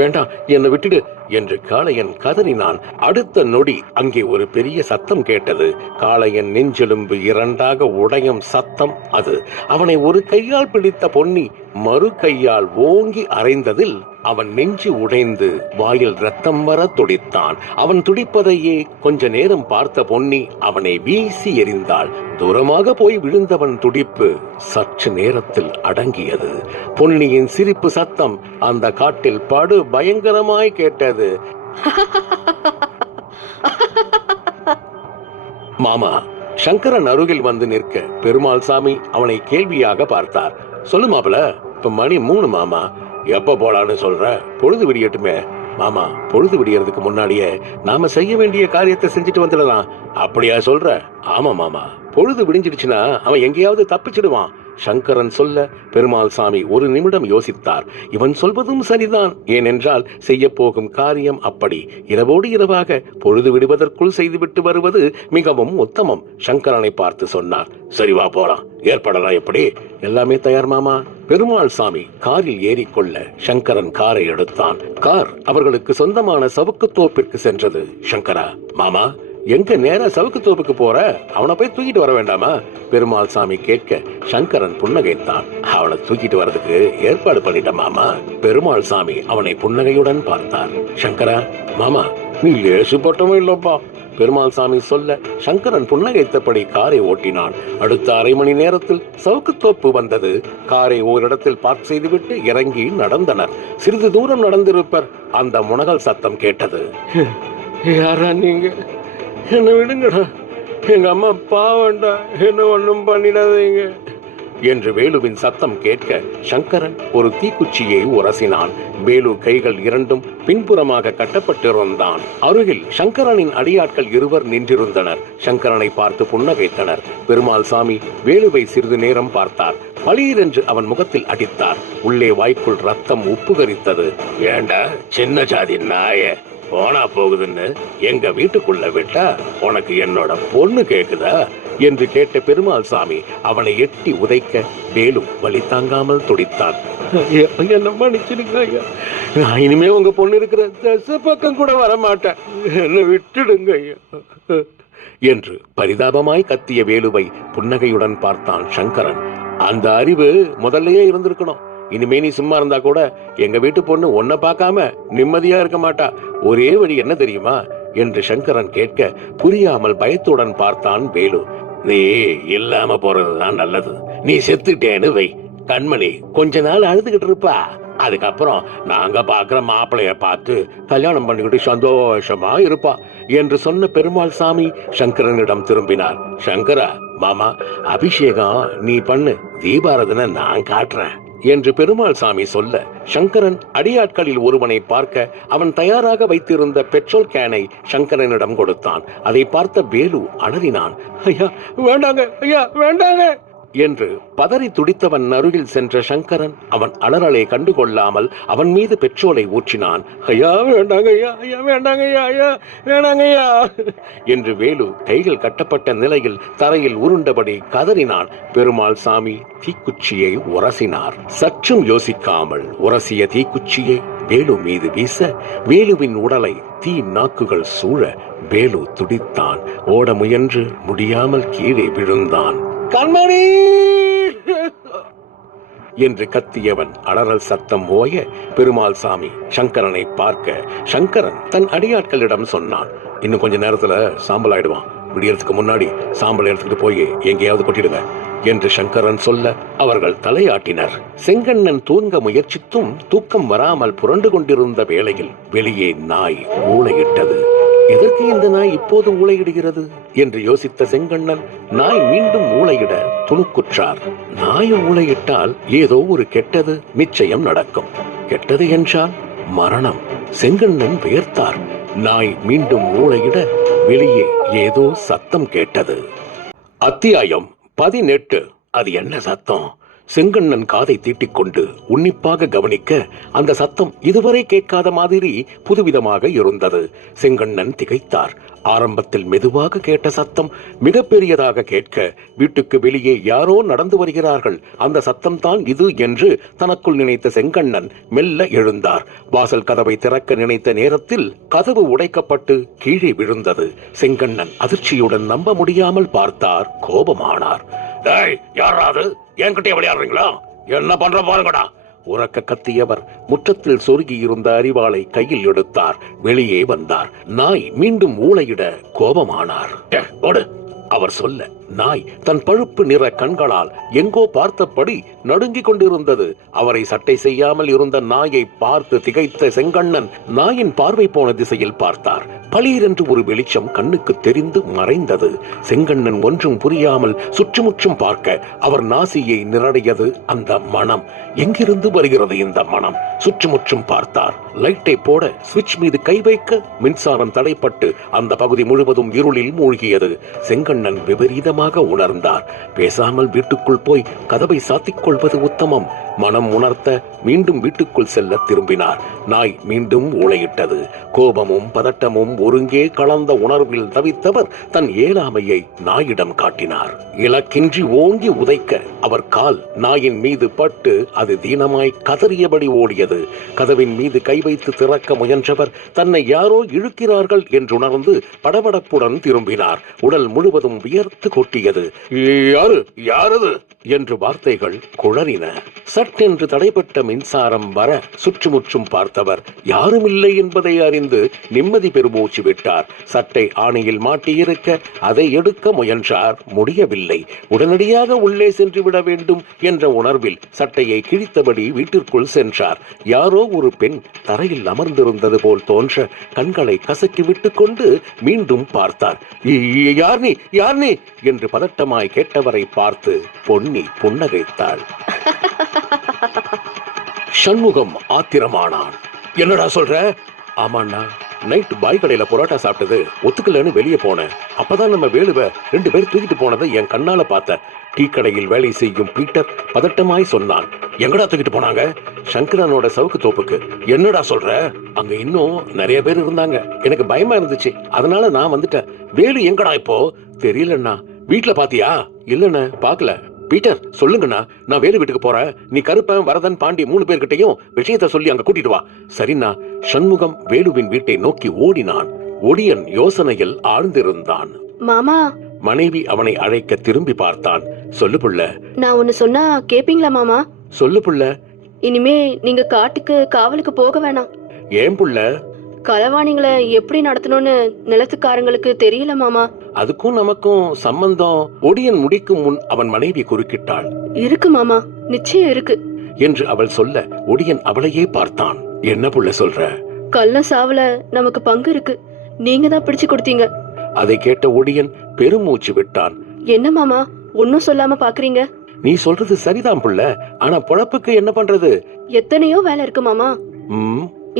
வேண்டாம், என்னை விட்டுடு என்று காளையன் கதறினான். அடுத்த நொடி அங்கே ஒரு பெரிய சத்தம் கேட்டது. காளையன் நெஞ்செலும்பு இரண்டாக உடையும் சத்தம் அது. அவனை ஒரு கையால் பிடித்த பொன்னி மறு கையால் ஓங்கி அறைந்ததில் அவன் நெஞ்சு உடைந்து வாயில் ரத்தம் வர துடித்தான். அவன் துடிப்பதையே கொஞ்ச நேரம் பார்த்த பொன்னி அவனை வீசி எறிந்தாள். தூரமாக போய் விழுந்தவன் துடிப்பு சற்று நேரத்தில் அடங்கியது. பொன்னியின் சிரிப்பு சத்தம் அந்த காட்டில் படு பயங்கரமாய் கேட்டது. மாமா சங்கரன் அருகில் வந்து நிற்க பெருமாள் சாமி அவனை கேள்வியாக பார்த்தார். சொல்லு மாப்பிள, இப்ப மணி 3 மாமா, எப்ப போலான்னு சொல்ற? பொழுது விடியட்டுமே. மாமா, பொழுது விடியறதுக்கு முன்னாடியே நாம செய்ய வேண்டிய காரியத்தை செஞ்சுட்டு வந்துடலாம். அப்படியா சொல்ற? ஆமா மாமா, பொழுது விடிஞ்சிடுச்சுன்னா அவன் எங்கேயாவது தப்பிச்சிடுவான். சங்கரன் சொல்ல பெருமாள் சாமி ஒரு நிமிடம் யோசித்தார். இவன் சொல்வதும் சரிதான். ஏனென்றால் செய்ய போகும் காரியம் அப்படி. இரவோடு இரவாக பொழுது விடுவதற்குள் செய்துவிட்டு வருவது மிகவும் உத்தமம். சங்கரனை பார்த்து சொன்னார். சரி வா போலாம். ஏற்படலாம் எப்படி? எல்லாமே தயார் மாமா. பெருமாள் சாமி காரில் ஏறிக்கொள்ள சங்கரன் காரை எடுத்தான். கார் அவர்களுக்கு சொந்தமான சவுக்கு தோப்பிற்கு சென்றது. சங்கரா, மாமா எங்க நேரா சவுக்கு தோப்புக்கு போற? அவனை போய் தூக்கிட்டு வர வேண்டாமா? பெருமாள் சாமி கேட்க சங்கரன் புன்னகைத்தான். அவனை தூக்கிட்டு வரதுக்கு ஏற்பாடு பண்ணிட்ட மாமா. பெருமாள் சாமி அவனை புன்னகையுடன் பார்த்தார். சங்கரா, மாமா நீ லேசுப்பட்டவும் இல்லப்பா. பெருமாள் சாமி சொல்ல சங்கரன் புன்னகைத்தபடி காரை ஓட்டினான். அடுத்த அரை மணி நேரத்தில் சவுக்குத்தோப்பு வந்தது. காரை ஓரிடத்தில் பார்க் செய்துவிட்டு இறங்கி நடந்தனர். சிறிது தூரம் நடந்திருப்பர். அந்த முனகல் சத்தம் கேட்டது. யாரா நீங்க? என்ன விடுங்கடா, எங்க அம்மா பாவண்டா, என்ன ஒண்ணும் பண்ணிடாதீங்க என்று வேலுவின் சத்தம் கேட்க சங்கரன் ஒரு தீக்குச்சியை உரசினான். வேலு கைகள் இரண்டும் பின்புறமாக கட்டப்பட்டிருந்தான். அருகில் சங்கரனின் அடியாட்கள் இருவர் நின்றிருந்தனர். சங்கரனை பார்த்து புன்னகைத்தனர். பெருமாள் சாமி வேலுவை சிறிது நேரம் பார்த்தார். பளீரென்று அவன் முகத்தில் அடித்தார். உள்ளே வாய்க்குள் ரத்தம் உப்புகரித்தது. ஏண்டா சின்ன ஜாதி நாய, போனா போகுதுன்னு எங்க வீட்டுக்குள்ள விட்டா உனக்கு என்னோட பொண்ணு கேக்குதா என்று கேட்ட பெருமாள் சாமி அவனை எட்டி உதைக்க வேலு வலி தாங்காமல் துடித்தான். என்ன மன்னிச்சிடுங்க ஐயா, நான் இனிமே உங்க பொண்ணு இருக்கிற தச பக்கம் கூட வரமாட்டேன், என்ன விட்டுடுங்க ஐயா என்று பரிதாபமாய் கத்திய வேலுவை புன்னகையுடன் பார்த்தான் சங்கரன். அந்த அறிவு முதல்லயே இருந்திருக்கணும். இனிமே நீ சும்மா இருந்தா கூட எங்க வீட்டு பொண்ணு உன்னை பார்க்காம நிம்மதியா இருக்க மாட்டா. ஒரே வழி என்ன தெரியுமா என்று சங்கரன் கேட்க புரியாமல் பயத்துடன் பார்த்தான் வேலு. நீ இல்லாம போறதுதான் நல்லது. நீ செத்துட்டேன்னு வை, கண்மணி கொஞ்ச நாள் அழுதுகிட்டு இருப்பா. அதுக்கப்புறம் நாங்க பாக்குற மாப்பிளைய பார்த்து கல்யாணம் பண்ணிக்கிட்டு சந்தோஷமா இருப்பா என்று சொன்ன பெருமாள் சாமி சங்கரனிடம் திரும்பினார். சங்கரா மாமா, அபிஷேகம் நீ பண்ணு, தீபாரதனை நான் காட்டுறேன் என்று பெருமாள் சாமி சொல்ல சங்கரன் அடியாட்களில் ஒருவனை பார்க்க அவன் தயாராக வைத்திருந்த பெட்ரோல் கேனை சங்கரனிடம் கொடுத்தான். அதை பார்த்த வேலு அலறினான். ஐயா வேண்டாங்க, ஐயா வேண்டாங்க என்று பதறி துடித்தவன் அருகில் சென்ற சங்கரன் அவன் அலறலை கண்டுகொள்ளாமல் அவன் மீது பெட்ரோலை ஊற்றினான். ஐயா வேண்டாங்க ஐயா, ஐயா வேண்டாங்க ஐயா, ஐயா வேண்டாங்க ஐயா என்று வேலு கைகள் கட்டப்பட்ட நிலையில் தரையில் உருண்டபடி கதறினான். பெருமாள் சாமி தீக்குச்சியை உரசினார். சற்றும் யோசிக்காமல் உரசிய தீக்குச்சியை வேலு மீது வீச வேலுவின் உடலை தீ நாக்குகள் சூழ வேலு துடித்தான். ஓட முயன்று முடியாமல் கீழே விழுந்தான். கண்மணி என்று கத்தியவன் அலறல் சத்தம் ஓய பெருமாள் சாமி சங்கரனை பார்க்க சங்கரன் தன் அடியாட்களிடம் சொன்னான். இன்னும் கொஞ்ச நேரத்துல சாம்பல் ஆயிடுவான், விடியறதுக்கு முன்னாடி சாம்பல் எடுத்துக்கிட்டு போய் எங்கேயாவது கொட்டிடுங்க என்று சங்கரன் சொல்ல அவர்கள் தலையாட்டினர். செங்கண்ணன் தூங்க முயற்சித்தும் தூக்கம் வராமல் புரண்டு கொண்டிருந்த வேளையில் வெளியே நாய் ஊளையிட்டது. எதற்கு இந்த நாய் இப்போது ஊளையிடுகிறது என்று யோசித்த செங்கண்ணன் நாய் மீண்டும் ஊளையிட துணுக்குற்றார். நாய் ஊளையிட்டால் ஏதோ ஒரு கெட்டது நிச்சயம் நடக்கும். கெட்டது என்றால் மரணம். செங்கண்ணன் வியர்த்தார். நாய் மீண்டும் ஊளையிட வெளியே ஏதோ சத்தம் கேட்டது. அத்தியாயம் 18. அது என்ன சத்தம்? செங்கண்ணன் காதை தீட்டிக்கொண்டு உன்னிப்பாக கவனிக்க அந்த சத்தம் இதுவரை கேட்காத மாதிரி புதுவிதமாக இருந்தது. செங்கண்ணன் திகைத்தார். ஆரம்பத்தில் மெதுவாக கேட்ட சத்தம் மிகப்பெரியதாக கேட்க வீட்டுக்கு வெளியே யாரோ நடந்து வருகிறார்கள், அந்த சத்தம் தான் இது என்று தனக்குள் நினைத்த செங்கண்ணன் மெல்ல எழுந்தார். வாசல் கதவை திறக்க நினைத்த நேரத்தில் கதவு உடைக்கப்பட்டு கீழே விழுந்தது. செங்கண்ணன் அதிர்ச்சியுடன் நம்ப முடியாமல் பார்த்தார். கோபமானார். யாராவது என்கிட்ட விளையாடுறீங்களா? என்ன பண்ற பாருங்கடா உறக்க கத்தியவர் முற்றத்தில் சொருகி இருந்த அரிவாளை கையில் எடுத்தார். வெளியே வந்தார். நாய் மீண்டும் ஊளையிட கோபமானார். அவர் சொல்ல நாய் தன் பழுப்பு நிற கண்களால் எங்கோ பார்த்தபடி நடுங்கிக் கொண்டிருந்தது. அவரை சட்டை செய்யாமல் இருந்த நாயை பார்த்து திகைத்த செங்கண்ணன் நாயின் பார்வை போன திசையில் பார்த்தார். பளீரென்று ஒரு வெளிச்சம் கண்ணுக்கு தெரிந்து மறைந்தது. செங்கண்ணன் ஒன்றும் புரியாமல் சுற்றுமுற்றும் பார்க்க அவர் நாசியை நிரடியது அந்த மனம். எங்கிருந்து வருகிறது இந்த மனம்? சுற்றுமுற்றும் பார்த்தார். லைட்டை போட சுவிட்ச் மீது கை வைக்க மின்சாரம் தடைப்பட்டு அந்த பகுதி முழுவதும் இருளில் மூழ்கியது. செங்கண்ணன் விபரீதமாக உணர்ந்தார். பேசாமல் வீட்டுக்குள் போய் கதவை சாத்திக் கொள்வது உத்தமம். மனம் உணர்த்த மீண்டும் வீட்டுக்குள் செல்ல திரும்பினார். நாய் மீண்டும் ஊளையிட்டது. கோபமும் பதட்டமும் ஒருங்கே கலந்த உணர்வில் தவித்தவர் தன் ஏழாமையை நாயிடம் காட்டினார். இலக்கின்றி ஓங்கி உதைக்க அவர் கால் நாயின் மீது பட்டு அது தீனமாய் கதறியபடி ஓடியது. கதவின் மீது கை வைத்து திறக்க முயன்றவர் தன்னை யாரோ இழுக்கிறார்கள் என்றுணர்ந்து படபடப்புடன் திரும்பினார். உடல் முழுவதும் வியர்த்து கொட்டியது. யாரது என்று வார்த்தைகள் குழறின. சட்டென்று தடைப்பட்ட மின்சாரம் வர சுற்றுமுற்றும் பார்த்தவர் யாருமில்லை என்பதை அறிந்து நிம்மதி பெருமூச்சு விட்டார். சட்டை ஆணியில் மாட்டியிருக்க அதை எடுக்க முயன்றார். முடியவில்லை. உடனடியாக உள்ளே சென்று விட வேண்டும் என்ற உணர்வில் சட்டையை கிழித்தபடி வீட்டிற்குள் சென்றார். யாரோ ஒரு பெண் தரையில் அமர்ந்திருந்தது போல் தோன்ற கண்களை கசக்கி விட்டுக் கொண்டு மீண்டும் பார்த்தார். யார் நீ என்று பதட்டமாய் கேட்டவரை பார்த்து பொன்னி புன்னகைத்தாள். சண்முகம் ஆத்திரமானான். என்னடா சொல்ற? ஆமாண்ணா, நைட் பாய் கடையில புரோட்டா சாப்பிட்டது ஒத்துக்கலன்னு வெளியே போனேன். அப்பதான் நம்ம வேலுவை 2 பேர் தூக்கிட்டு போனதை என் கண்ணால பார்த்தேன். டீ கடையில் வேலை செய்யும் பீட்டர் பதட்டமாய் சொன்னான். எங்கடா தூக்கிட்டு போனாங்க? சங்கரனோட சவுக்கு தோப்புக்கு. என்னடா சொல்ற? அங்க இன்னும் நிறைய பேர் இருந்தாங்க. எனக்கு பயமா இருந்துச்சு, அதனால நான் வந்துட்டேன். வேலு எங்கடா இப்போ? தெரியலண்ணா. வீட்டுல பாத்தியா? இல்லண்ணா, பாக்கல. பீட்டர் சொல்லுங்கண்ணா, நான் வேலு வீட்டுக்கு போறேன். நீ கருப்பன், வரதன், பாண்டி 3 பேர்கிட்டையும் விஷயத்த சொல்லி அங்க கூட்டிட்டு வா. சரிண்ணா. சண்முகம் வேலுவின் வீட்டை நோக்கி ஓடினான். ஒடியன் யோசனையில் ஆழ்ந்திருந்தான். மாமா. மனைவி அவனை அழைக்க திரும்பி பார்த்தான். சொல்லு புள்ள. நான் ஒன்னு சொன்னா கேப்பீங்களா மாமா? சொல்லு புள்ள. இனிமே நீங்க காட்டுக்கு காவலுக்கு போக வேணாம். ஏன் புள்ள? களவாணிங்களை எப்படி நடத்தணும்னு நிலத்துக்காரங்களுக்கு தெரியல மாமா. அதுக்கும் நமக்கும் சம்பந்தம்? ஒடியன் முடிக்கும் முன் அவன் மனைவி குறுக்கிட்டாள். இருக்கு மாமா, நிச்சயம் இருக்கு என்று அவள் சொல்ல ஒடியன் அவளையே பார்த்தான். என்ன புள்ள சொல்ற? கள்ள சாவல நமக்கு பங்கு இருக்கு. நீங்க தான் பிடிச்சு கொடுத்தீங்க. அதை கேட்ட ஒடியன் பெருமூச்சு விட்டான். என்ன மாமா ஒன்னும் சொல்லாம பாக்குறீங்க? நீ சொல்றது சரிதான் புள்ள, ஆனா பொழப்புக்கு என்ன பண்றது? எத்தனையோ வேலை இருக்கு மாமா.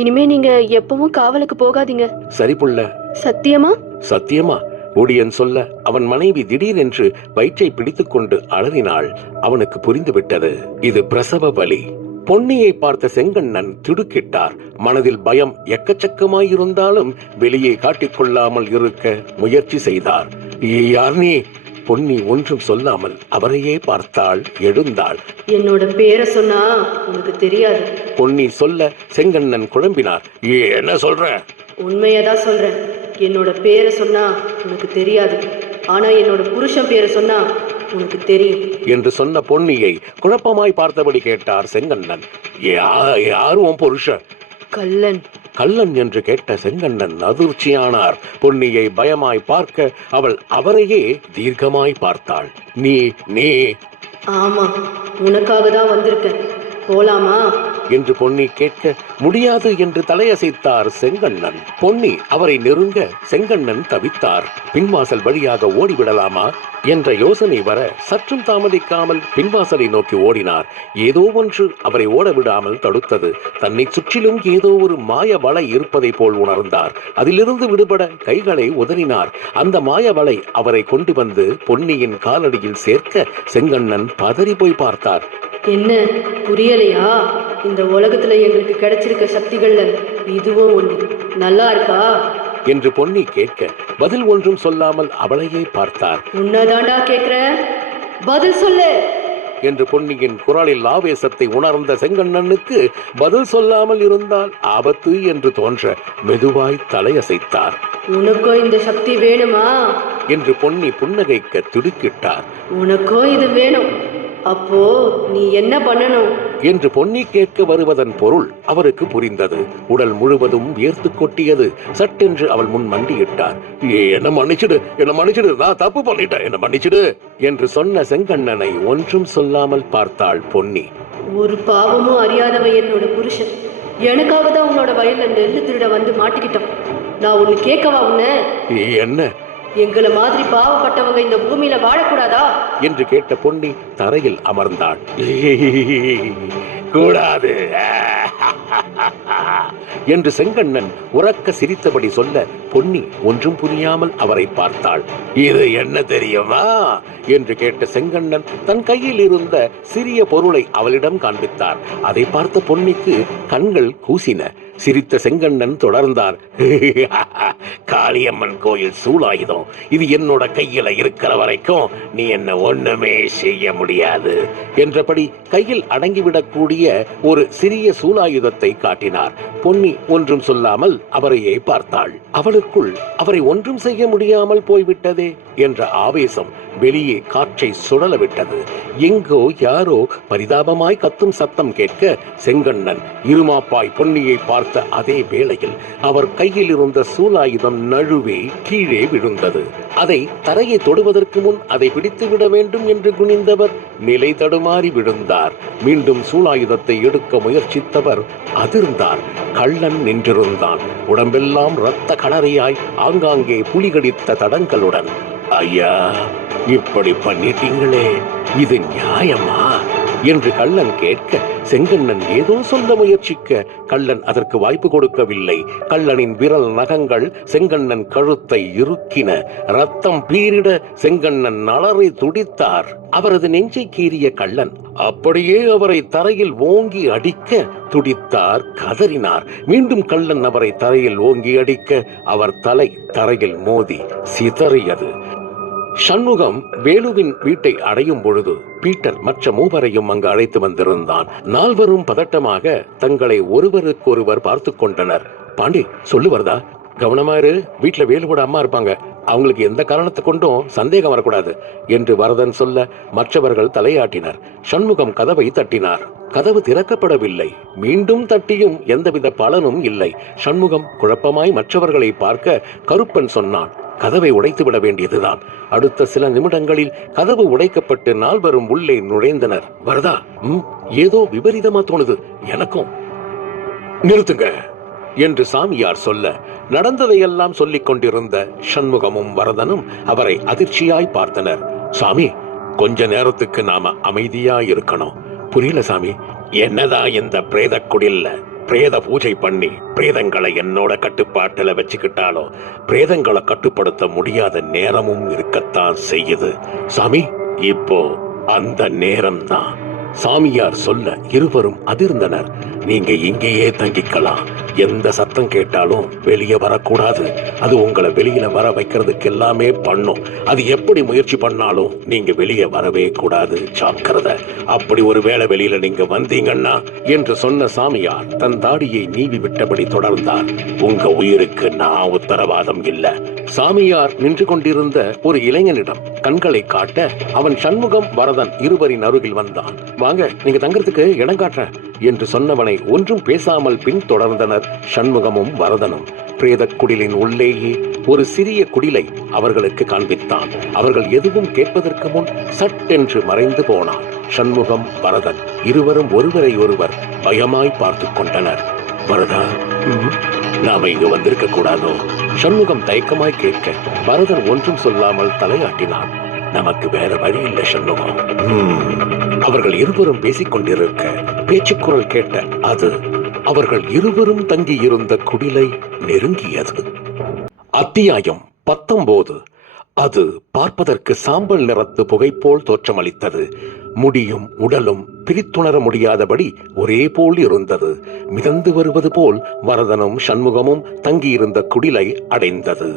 இனிமே நீங்க எப்பவும் காவலுக்கு போகாதீங்க. சரி புள்ள. சத்தியமா? சத்தியமா. ஒடியன் சொல்ல அவன் மனைவி திடீரென்று வயிற்றை பிடித்துக் கொண்டு அலறினாள். அவனுக்கு புரிந்துவிட்டது, இது பிரசவ வலி. பொன்னியை பார்த்த செங்கண்ணன் திடுக்கிட்டார். மனதில் பயம் எக்கச்சக்கமாயிருந்தாலும் வெளியே காட்டிக்கொள்ளாமல் இருக்க முயற்சி செய்தார். யார் நீ? பொன்னி ஒன்றும் சொல்லாமல் அவரையே பார்த்தாள். எழுந்தாள். என்னோட பேரை சொன்னா உனக்கு தெரியாது. பொன்னி சொல்ல செங்கண்ணன் குழம்பினார். என்ன சொல்ற? உண்மையதான் சொல்றேன். என்னோட பேரை சொன்னா உனக்கு தெரியாது, ஆனா என்னோட புருஷன் பேரை சொன்னா உனக்கு தெரியும் என்று சொன்ன பொன்னியை குழப்பமாய் பார்த்தபடி கேட்டார் செங்கண்ணன். யார் உன் புருஷன்? கள்ளன். கள்ளன் என்று கேட்ட செங்கண்ணன் அதிர்ச்சியானார். பொன்னியை பயமாய் பார்க்க அவள் அவரையே தீர்க்கமாய் பார்த்தாள். நீ? ஆமா, உனக்காக தான் வந்திருக்கேன். போலாமா என்று பொன்னி கேட்க முடியாது என்று தலையசைத்தார் செங்கண்ணன். பொன்னி அவரை நெருங்க செங்கண்ணன் தவித்தார். பின்வாசல் வழியாக ஓடிவிடலாமா என்ற யோசனை வர சற்றும் தாமதிக்காமல் பின்வாசலை நோக்கி ஓடினார். ஏதோ ஒன்று அவரை ஓடவிடாமல் தடுத்தது. தன்னை சுற்றிலும் ஏதோ ஒரு மாய வலை இருப்பதை போல் உணர்ந்தார். அதிலிருந்து விடுபட கைகளை உதறினார். அந்த மாய வலை அவரை கொண்டு வந்து பொன்னியின் காலடியில் சேர்க்க செங்கண்ணன் பதறி போய் பார்த்தார். என்ன புரியலையா? இந்த உலகத்துல எங்களுக்கு கிடைச்சிருக்க சக்திகள்ல இதுவும் ஒண்ணு. நல்லா இருக்கா என்று பொன்னி கேட்க பதில் ஒன்றும் சொல்லாமல் அவளையே பார்த்தார். உன்னதாண்டா கேக்குற, பதில் சொல்லு என்று பொன்னியின் குரலில் ஆவேசத்தை உணர்ந்த செங்கண்ணனுக்கு பதில் சொல்லாமல் இருந்தால் ஆபத்து என்று தோன்ற மெதுவாய் தலையசைத்தார். உனக்கோ இந்த சக்தி வேணுமா என்று பொன்னி புன்னகைக்க திடுக்கிட்டார். உனக்கோ இது வேணும், அப்போ நீ என்ன பண்ணணும் என்று பொன்னி கேட்க வருவதன் பொருள் அவருக்கு புரிந்தது. உடல் முழுவதும் வியர்த்து கொட்டியது. சட்டென்று அவள் முன் மண்டியிட்டார். என்ன மன்னிச்சிடு, நான் தப்பு பண்ணிட்டேன், என்ன மன்னிச்சிடு என்று சொன்ன செங்கண்ணனை ஒன்றும் சொல்லாமல் பார்த்தாள் பொன்னி. ஒரு பாவமும் அறியாதவ என்னோட புருஷன். எனக்காக தான் உன்னோட வயல்ல நெல்லு திருட வந்து மாட்டிக்கிட்டான். நான் ஒண்ணு கேட்கவா? உன்ன என்ன? எங்களை மாதிரி பாவப்பட்டவங்க இந்த பூமியில வாழக்கூடாதா என்று கேட்ட பொன்னி தரையில் அமர்ந்தாள். கூடாது என்று செங்கண்ணன் உரக்க சிரித்தபடி சொல்ல பொன்னி ஒன்றும் புரியாமல் அவரை பார்த்தாள். இது என்ன தெரியுமா என்று கேட்ட செங்கண்ணன் தன் கையில் இருந்த சிறிய பொருளை அவளிடம் காண்பித்தார். அதை பார்த்த பொன்னிக்கு கண்கள் கூசின. சிரித்த செங்கண்ணன் தொடர்ந்தார். காளியம்மன் கோயில் சூலாயுதம் இது என்னோட கையில இருக்கிற வரைக்கும் நீ என்ன ஒண்ணுமே செய்ய முடியாது என்றபடி கையில் அடங்கிவிடக்கூடிய ஒரு சிறிய சூலாயுதத்தை காட்டினார். பொன்னி ஒன்றும் சொல்லாமல் அவரையே பார்த்தாள். அவளுக்குள் அவரை ஒன்றும் செய்ய முடியாமல் போய்விட்டதே என்ற ஆவேசம் வெளியே காற்றை சுழல விட்டது. எங்கோ யாரோ பரிதாபமாய் கத்தும் சத்தம் கேட்க செங்கண்ணன் இருமாப்பாய் பொன்னியை பார்த்த அதே வேளையில் அவர் கையில் இருந்த சூலாயுதம் நழுவே கீழே விழுந்தது. அதை தரையை தொடுவதற்கு முன் அதை பிடித்து விட வேண்டும் என்று குனிந்தவர் நிலை தடுமாறி விழுந்தார். மீண்டும் சூலாயுதத்தை எடுக்க முயற்சித்தவர் அதிர்ந்தார். கள்ளன் நின்றிருந்தான். உடம்பெல்லாம் இரத்த களரியாய் ஆங்காங்கே புலிகடித்த தடங்களுடன். ஐயா, இப்படி பண்ணிட்டீங்களே, இது நியாயமா என்று கள்ளன் கேட்க செங்கண்ணன் ஏதோ சொல்ல முயற்சிக்க கள்ளன் அதற்கு வாய்ப்பு கொடுக்கவில்லை. கள்ளனின் விரல் நகங்கள் செங்கண்ணன் கழுத்தை இறுக்கின. ரத்தம் பீரிட செங்கண்ணன் அலறி துடித்தார். அவரது நெஞ்சை கீறிய கள்ளன் அப்படியே அவரை தரையில் ஓங்கி அடிக்க துடித்தார், கதறினார். மீண்டும் கள்ளன் அவரை தரையில் ஓங்கி அடிக்க அவர் தலை தரையில் மோதி சிதறியது. சண்முகம் வேலுவின் வீட்டை அடையும் பொழுது பீட்டர் மற்ற மூவரையும் அங்கு அழைத்து வந்திருந்தான். நால்வரும் பதட்டமாக தங்களை ஒருவருக்கொருவர் பார்த்து கொண்டனர். பாண்டி, சொல்லு வரதா, கவனமா இரு, வீட்டுல வேலுவோட அம்மா இருப்பாங்க, அவங்களுக்கு எந்த காரணத்தை கொண்டும் சந்தேகம் வரக்கூடாது என்று வரதன் சொல்ல மற்றவர்கள் தலையாட்டினர். சண்முகம் கதவை தட்டினார். கதவு திறக்கப்படவில்லை. மீண்டும் தட்டியும் எந்தவித பலனும் இல்லை. சண்முகம் குழப்பமாய் மற்றவர்களை பார்க்க கருப்பன் சொன்னான், கதவை உடைத்து விட வேண்டியதுதான். அடுத்த சில நிமிடங்களில் கதவு உடைக்கப்பட்டு நால்வரும் உள்ளே நுழைந்தனர். வரதா, ஏதோ விபரீதமா தோணுது எனக்கும். நிறுத்துங்க என்று சாமியார் சொல்ல நடந்ததையெல்லாம் சொல்லிக் கொண்டிருந்த சண்முகமும் வரதனும் அவரை அதிர்ச்சியாய் பார்த்தனர். சாமி, கொஞ்ச நேரத்துக்கு நாம அமைதியா இருக்கணும். புரியல சாமி. என்னதான் இந்த பிரேத குடில்ல பிரேத பூஜை பண்ணி பிரேதங்களை என்னோட கட்டுப்பாட்டுல வச்சுக்கிட்டாலோ பிரேதங்களை கட்டுப்படுத்த முடியாத நேரமும் இருக்கத்தான் செய்யுது சாமி. இப்போ அந்த நேரம்தான். சாமியார் சொல்ல இருவரும் அதிர்ந்தனர். நீங்க இங்கேயே தங்கிக்கலாம். எந்த சத்தம் கேட்டாலும் வெளியே வரக்கூடாது. அது உங்களை வெளியில வர வைக்கிறதுக்கு எல்லாமே பண்ணும். அது எப்படி முயற்சி பண்ணாலும் நீங்க வெளியே வரவே கூடாது, ஜாக்கிரதை. அப்படி ஒரு வேளை வெளியில நீங்க வந்தீங்கன்னா என்று சொன்ன சாமியார் தன் தாடியை நீவி விட்டபடி தொடர்ந்தார். உங்க உயிருக்கு நான் உத்தரவாதம் இல்ல. சாமியார் நின்று கொண்டிருந்த ஒரு இளைஞனிடம் கண்களை காட்ட அவன் சண்முகம் வரதன் இருவரின் அருகில் வந்தான். வாங்க, நீங்க தங்கறதுக்கு இடம் காட்டுறேன் என்று சொன்னவனை ஒன்றும் பேசாமல் பின் தொடர்ந்தனர் சண்முகமும் வரதனும். பிரேத குடிலின் உள்ளேயே ஒரு சிறிய குடிலை அவர்களுக்கு காண்பித்தான். அவர்கள் எதுவும் கேட்பதற்கு முன் சட்டென்று மறைந்து போனான். சண்முகம் வரதன் இருவரும் ஒருவரை ஒருவர் பயமாய் பார்த்து கொண்டனர். வரதா, நாம இங்கு வந்திருக்க கூடாதோ? சண்முகம் தயக்கமாய் கேட்க வரதன் ஒன்றும் சொல்லாமல் தலையாட்டினான். நமக்கு வேற வழி இல்லை சண்முகம். அவர்கள் இருவரும் பேசிக் கொண்டிருக்க பேச்சுக்குரல் கேட்ட அது அவர்கள் இருவரும் தங்கியிருந்த குடிலை நெருங்கியது. அத்தியாயம் 19. அது பார்ப்பதற்கு சாம்பல் நிறத்து புகை போல் தோற்றமளித்தது. முடியும் உடலும் பிரித்துணர முடியாதபடி ஒரே போல் இருந்தது. மிதந்து வருவது போல் வரதனும் சண்முகமும் தங்கியிருந்த குடிலை அடைந்தது.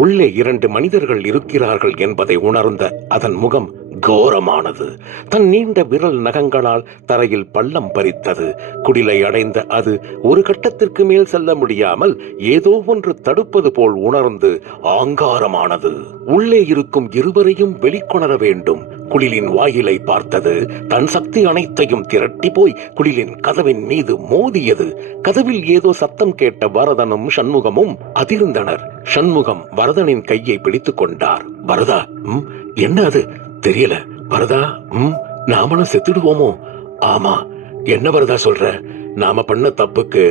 உள்ளே 2 மனிதர்கள் இருக்கிறார்கள் என்பதை உணர்ந்த அதன் முகம் கோரமானது. தன் நீண்ட விரல் நகங்களால் தரையில் பள்ளம் பறித்தது. குடிலை அடைந்த அது ஒரு கட்டத்திற்கு மேல் செல்ல முடியாமல் ஏதோ ஒன்று தடுப்பது போல் உணர்ந்து ஆங்காரமானது. உள்ளே இருக்கும் இருவரையும் வெளிக்கொணர வேண்டும். குடிலின் வாயிலை பார்த்தது. தன் சக்தி அனைத்தையும் திரட்டி போய் குடிலின் கதவின் மீது மோதியது. கதவில் ஏதோ சத்தம் கேட்ட வரதனும் சண்முகமும் அதிர்ந்தனர். சண்முகம் வரதனின் கையை பிடித்துக் கொண்டார். வரதா, என்ன அது? தெரியல. வரதா, நாமளும் செத்துடுவோமோ? ஆமா. என்ன வரதா சொல்ற? நாம பண்ண தப்புக்கு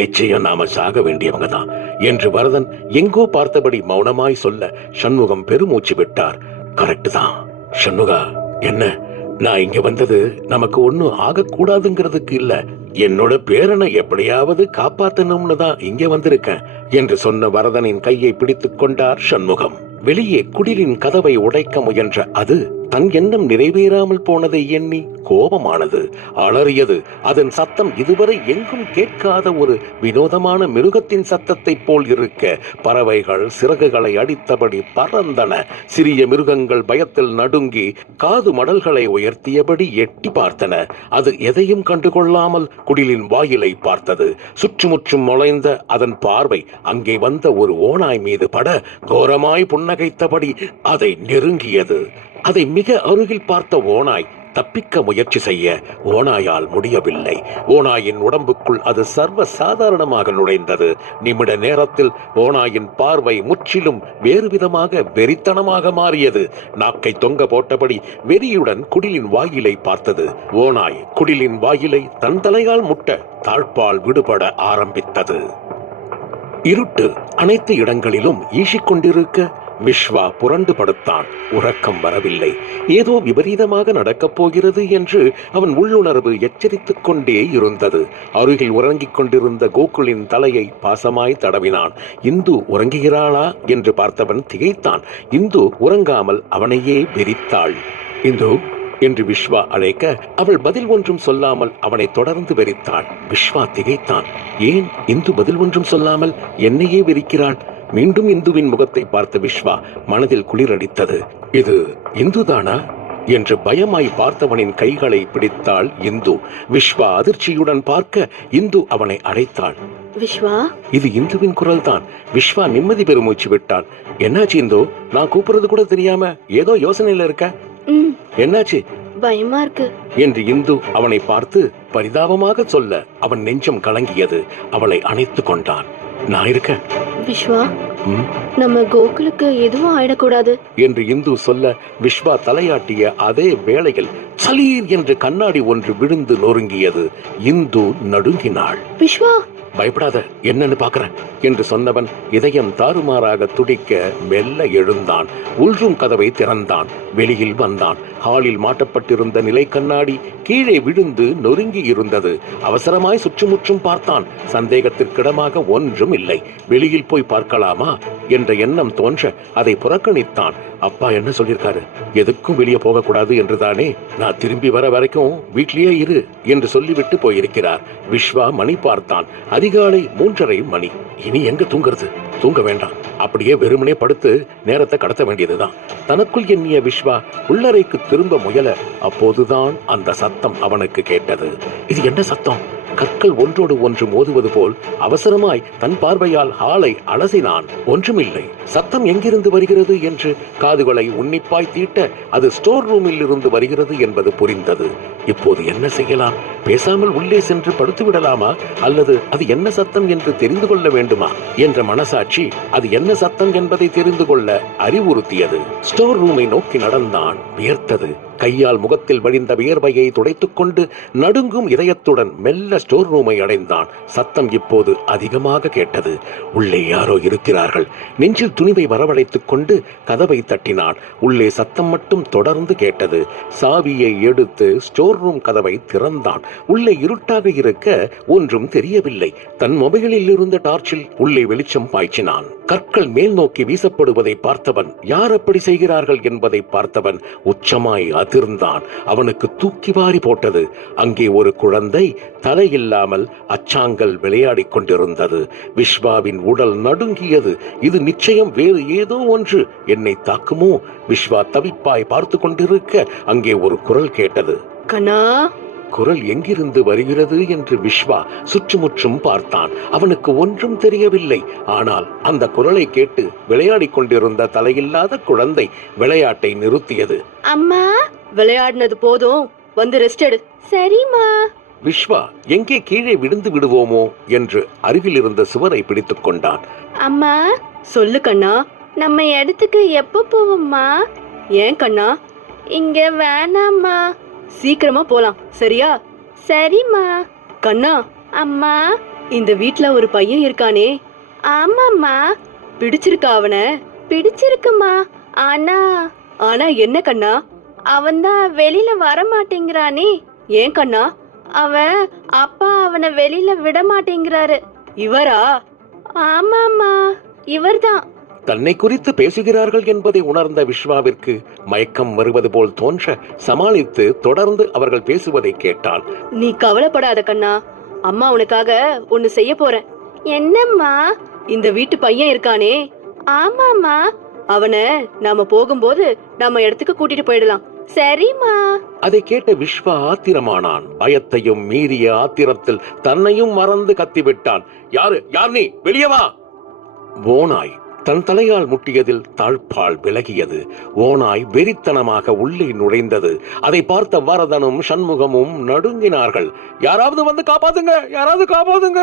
நிச்சயம் நாம சாக வேண்டியவங்க தான் என்று வரதன் எங்கோ பார்த்தபடி மௌனமாய் சொல்ல சண்முகம் பெருமூச்சு விட்டார். கரெக்ட் தான். சண்முகா, என்ன நான் இங்க வந்தது நமக்கு ஒண்ணும் ஆகக்கூடாதுங்கிறதுக்கு இல்ல, என்னோட பேரனை எப்படியாவது காப்பாத்தணும்னு தான் இங்க வந்திருக்கேன் என்று சொன்ன வரதனின் கையை பிடித்துக் கொண்டார் சண்முகம். வெளியே குடிலின் கதவை உடைக்க முயன்ற அது தன் எண்ணம் நிறைவேறாமல் போனதை எண்ணி கோபமானது, அலறியது. அதன் சத்தம் இதுவரை எங்கும் கேட்காத ஒரு வினோதமான மிருகத்தின் சத்தத்தை போல் இருக்க பறவைகள் சிறகுகளை அடித்தபடி பறந்தன. சிறிய மிருகங்கள் பயத்தில் நடுங்கி காது மடல்களை உயர்த்தியபடி எட்டி பார்த்தன. அது எதையும் கண்டுகொள்ளாமல் குடிலின் வாயிலை பார்த்தது. சுற்றுமுற்றும் நுழைந்த அதன் பார்வை அங்கே வந்த ஒரு ஓநாய் மீது பட கோரமாய் புன்னகைத்தபடி அதை நெருங்கியது. அதை மிக அருகில் பார்த்த ஓநாய் தப்பிக்க முயற்சி செய்ய ஓநாயால் முடியவில்லை. ஓநாயின் உடம்புக்குள் அது சர்வ சாதாரணமாக நுழைந்தது. நிமிட நேரத்தில் ஓநாயின் பார்வை முற்றிலும் வேறு விதமாக வெறித்தனமாக மாறியது. நாக்கை தொங்க போட்டபடி வெறியுடன் குடிலின் வாயிலை பார்த்தது. ஓநாய் குடிலின் வாயிலை தன் தலையால் முட்ட தாழ்பால் விடுபட ஆரம்பித்தது. இருட்டு அனைத்து இடங்களிலும் ஈசிக்கொண்டிருக்க விஸ்வா புரண்டு படுத்தான். உறக்கம் வரவில்லை. ஏதோ விபரீதமாக நடக்கப் போகிறது என்று அவன் உள்ளுணர்வு எச்சரித்துக் கொண்டே இருந்தது. அருகில் உறங்கிக் கொண்டிருந்த கோகுலின் தலையை பாசமாய் தடவினான். இந்து உறங்குகிறாளா என்று பார்த்தவன் திகைத்தான். இந்து உறங்காமல் அவனையே வெறித்தாள். இந்து என்று விஸ்வா அழைக்க அவள் பதில் ஒன்றும் சொல்லாமல் அவனை தொடர்ந்து வெறித்தாள். விஸ்வா திகைத்தான். ஏன் இந்து பதில் ஒன்றும் சொல்லாமல் என்னையே வெறிக்கிறாள்? மீண்டும் இந்துவின் முகத்தை பார்த்த விஸ்வா மனதில் குளிரடித்தது. இது இந்துதானா என்று பயமாய் பார்த்தவனின் கைகளை பிடித்தாள் இந்து. விஸ்வா அதிர்ச்சியுடன் பார்க்க இந்து அவனை அழைத்தாள். விஸ்வா, இது இந்துவின் குரல் தான். விஸ்வா நிம்மதி பெருமூச்சு விட்டான். என்னாச்சு இந்து? நான் கூப்பிடுறது கூட தெரியாம ஏதோ யோசனையில இருக்க. என்னாச்சு? பயமா இருக்கு என்று இந்து அவனை பார்த்து பரிதாபமாக சொல்ல அவன் நெஞ்சம் கலங்கியது. அவளை அணைத்து கொண்டான். நான் இருக்க விஸ்வா, நம்ம கோகுலுக்கு எதுவும் ஆயிடக்கூடாது என்று இந்து சொல்ல விஸ்வா தலையாட்டிய அதே வேளையில் சலீர் என்று கண்ணாடி ஒன்று விழுந்து நொறுங்கியது. இந்து நடுங்கினாள். விஸ்வா, பயப்படாத, என்னன்னு பாக்குறேன் என்று சொன்னவன் இதயம் தாறுமாறாக துடிக்க மெல்ல எழுந்தான். உள்றும் கதவை திறந்தான். வெளியில் வந்தான். ஹாலில் மாட்டப்பட்டிருந்த நிலை கண்ணாடி கீழே விழுந்து நொறுங்கி இருந்தது. அவசரமாய் சுற்றுமுற்றும் பார்த்தான். சந்தேகத்திற்கிடமாக ஒன்றும் இல்லை. வெளியில் போய் பார்க்கலாமா என்ற எண்ணம் தோன்ற அதை புறக்கணித்தான். அப்பா என்ன சொல்லியிருக்காரு? எதுக்கும் வெளியே போகக்கூடாது என்றுதானே. நான் திரும்பி வர வரைக்கும் வீட்லயே இரு என்று சொல்லிவிட்டு போயிருக்கிறார். விஸ்வா மணி பார்த்தான். அதிகாலை 3:30 மணி. இனி எங்க தூங்குறது? தூங்க வேண்டாம். அப்படியே வெறுமனே படுத்து நேரத்தை கடத்த வேண்டியதுதான். தனக்குள் எண்ணிய விஸ்வா உள்ளறைக்கு திரும்ப முயல அப்போதுதான் அந்த சத்தம் அவனுக்கு கேட்டது. இது என்ன சத்தம்? கற்கள் ஒன்றோடு ஒன்று மோதுவது போல் அவசரமாய் தன் பார்வையால் ஹாலை அலசினான். ஒன்றுமில்லை. சத்தம் எங்கிருந்து வருகிறது என்று காதுகளை உன்னிப்பாய் தீட்ட அது ஸ்டோர் ரூமில் இருந்து வருகிறது என்பது புரிந்தது. இப்போது என்ன செய்யலாம்? பேசாமல் உள்ளே சென்று படுத்து விடலாமா, அல்லது அது என்ன சத்தம் என்று தெரிந்து கொள்ள வேண்டுமா என்ற மனசாட்சி அது என்ன சத்தம் என்பதை தெரிந்து கொள்ள அறிவுறுத்தியது. ஸ்டோர் ரூமை நோக்கி நடந்தான். வியர்த்தது. கையால் முகத்தில் வழிந்த வியர்வையை துடைத்துக் கொண்டு நடுங்கும் இதயத்துடன் மெல்ல ஸ்டோர் ரூமை அடைந்தான். சத்தம் இப்போது அதிகமாக கேட்டது. உள்ளே யாரோ இருக்கிறார்கள். நெஞ்சில் துணிவை வரவழைத்துக் கொண்டு கதவை தட்டினான். உள்ளே சத்தம் மட்டும் தொடர்ந்து கேட்டது. சாவியை எடுத்து ஸ்டோர் ரூம் கதவை திறந்தான். உள்ளே இருட்டாக இருக்க ஒன்றும் தெரியவில்லை. தன் மொபைலில் இருந்த டார்ச்சில் உள்ளே வெளிச்சம் பாய்ச்சினான். கற்கள் மேல் நோக்கி வீசப்படுவதை பார்த்தவன், யார் அப்படி செய்கிறார்கள் என்பதை பார்த்தவன் உச்சமாய் அதிர்ந்தான். அவனுக்கு தூக்கி வாரி போட்டது. அங்கே ஒரு குழந்தை தலையில்லாமல் அச்சாங்கல் விளையாடிக் கொண்டிருந்தது. விஸ்வாவின் உடல் நடுங்கியது. இது நிச்சயம் வேறு ஏதோ ஒன்று என்னை தாக்குமோ? விஸ்வா தவிப்பாய் பார்த்து கொண்டிருக்க அங்கே ஒரு குரல் கேட்டது. கண்ணா. குரல் எங்கிருந்து வருகிறது என்று விஸ்வா சுற்றுமுற்றும் பார்த்தான். அவனுக்கு ஒன்றும் தெரியவில்லை. ஆனால் அந்த குரலை கேட்டு விளையாடிக் கொண்டிருந்த தலையில்லாத குழந்தை விளையாட்டை நிறுத்தியது. அம்மா, விளையாடினது போதும், வந்து ரெஸ்ட் எடு. சரிம்மா. விஸ்வா எங்கே கீழே விழுந்து விடுவோமோ என்று அருகில் இருந்த சுவரை பிடித்துக் கொண்டான். அம்மா, சொல்லு கண்ணா. நம்ம இடத்துக்கு எப்போ போவோம்மா? ஏன் கண்ணா? இங்க வேணாம்மா. சீக்கிரமா போலாம், சரியா? சரிம்மா. கண்ணா. அம்மா. இந்த வீட்ல ஒரு பையன் இருக்கானே. ஆமாம்மா. பிடிச்சிருக்கா அவனை? பிடிச்சிருக்குமா. ஆனா என்ன கண்ணா? அவன்தான் வெளியில வர மாட்டேங்கிறானே. ஏன் கண்ணா? அவன் அப்பா அவனை வெளியில விட மாட்டேங்கிறாரு. இவரா? ஆமாமா, இவர்தான். தன்னை குறித்து பேசுகிறார்கள் என்பதை உணர்ந்த விஸ்வாவிற்கு மயக்கம் வருவது போல் தோன்ற சமாளித்து தொடர்ந்து அவர்கள் பேசுவதை கேட்டாள். நீ கவலைப்படாத கண்ணா, அம்மா உனக்காக ஒன்னு செய்ய போறேன். என்னம்மா? இந்த வீட்டு பையன் இருக்கானே. ஆமாமா. அவனை நாம போகும்போது நம்ம இடத்துக்கு கூட்டிட்டு போயிடலாம். சரிம்மா. அதை கேட்ட விஸ்வா ஆத்திரமானான். பயத்தையும் மீறிய ஆத்திரத்தில் தன்னையும் மறந்து கத்திவிட்டான். யார் நீ? வெளியே வா! ஓநாய் தன் தலையால் முட்டியதில் தாழ்பால் விலகியது. ஓநாய் வெறித்தனமாக உள்ளே நுழைந்தது. அதை பார்த்த வரதனும் சண்முகமும் நடுங்கினார்கள். யாராவது வந்து காப்பாத்துங்க, யாராவது காப்பாத்துங்க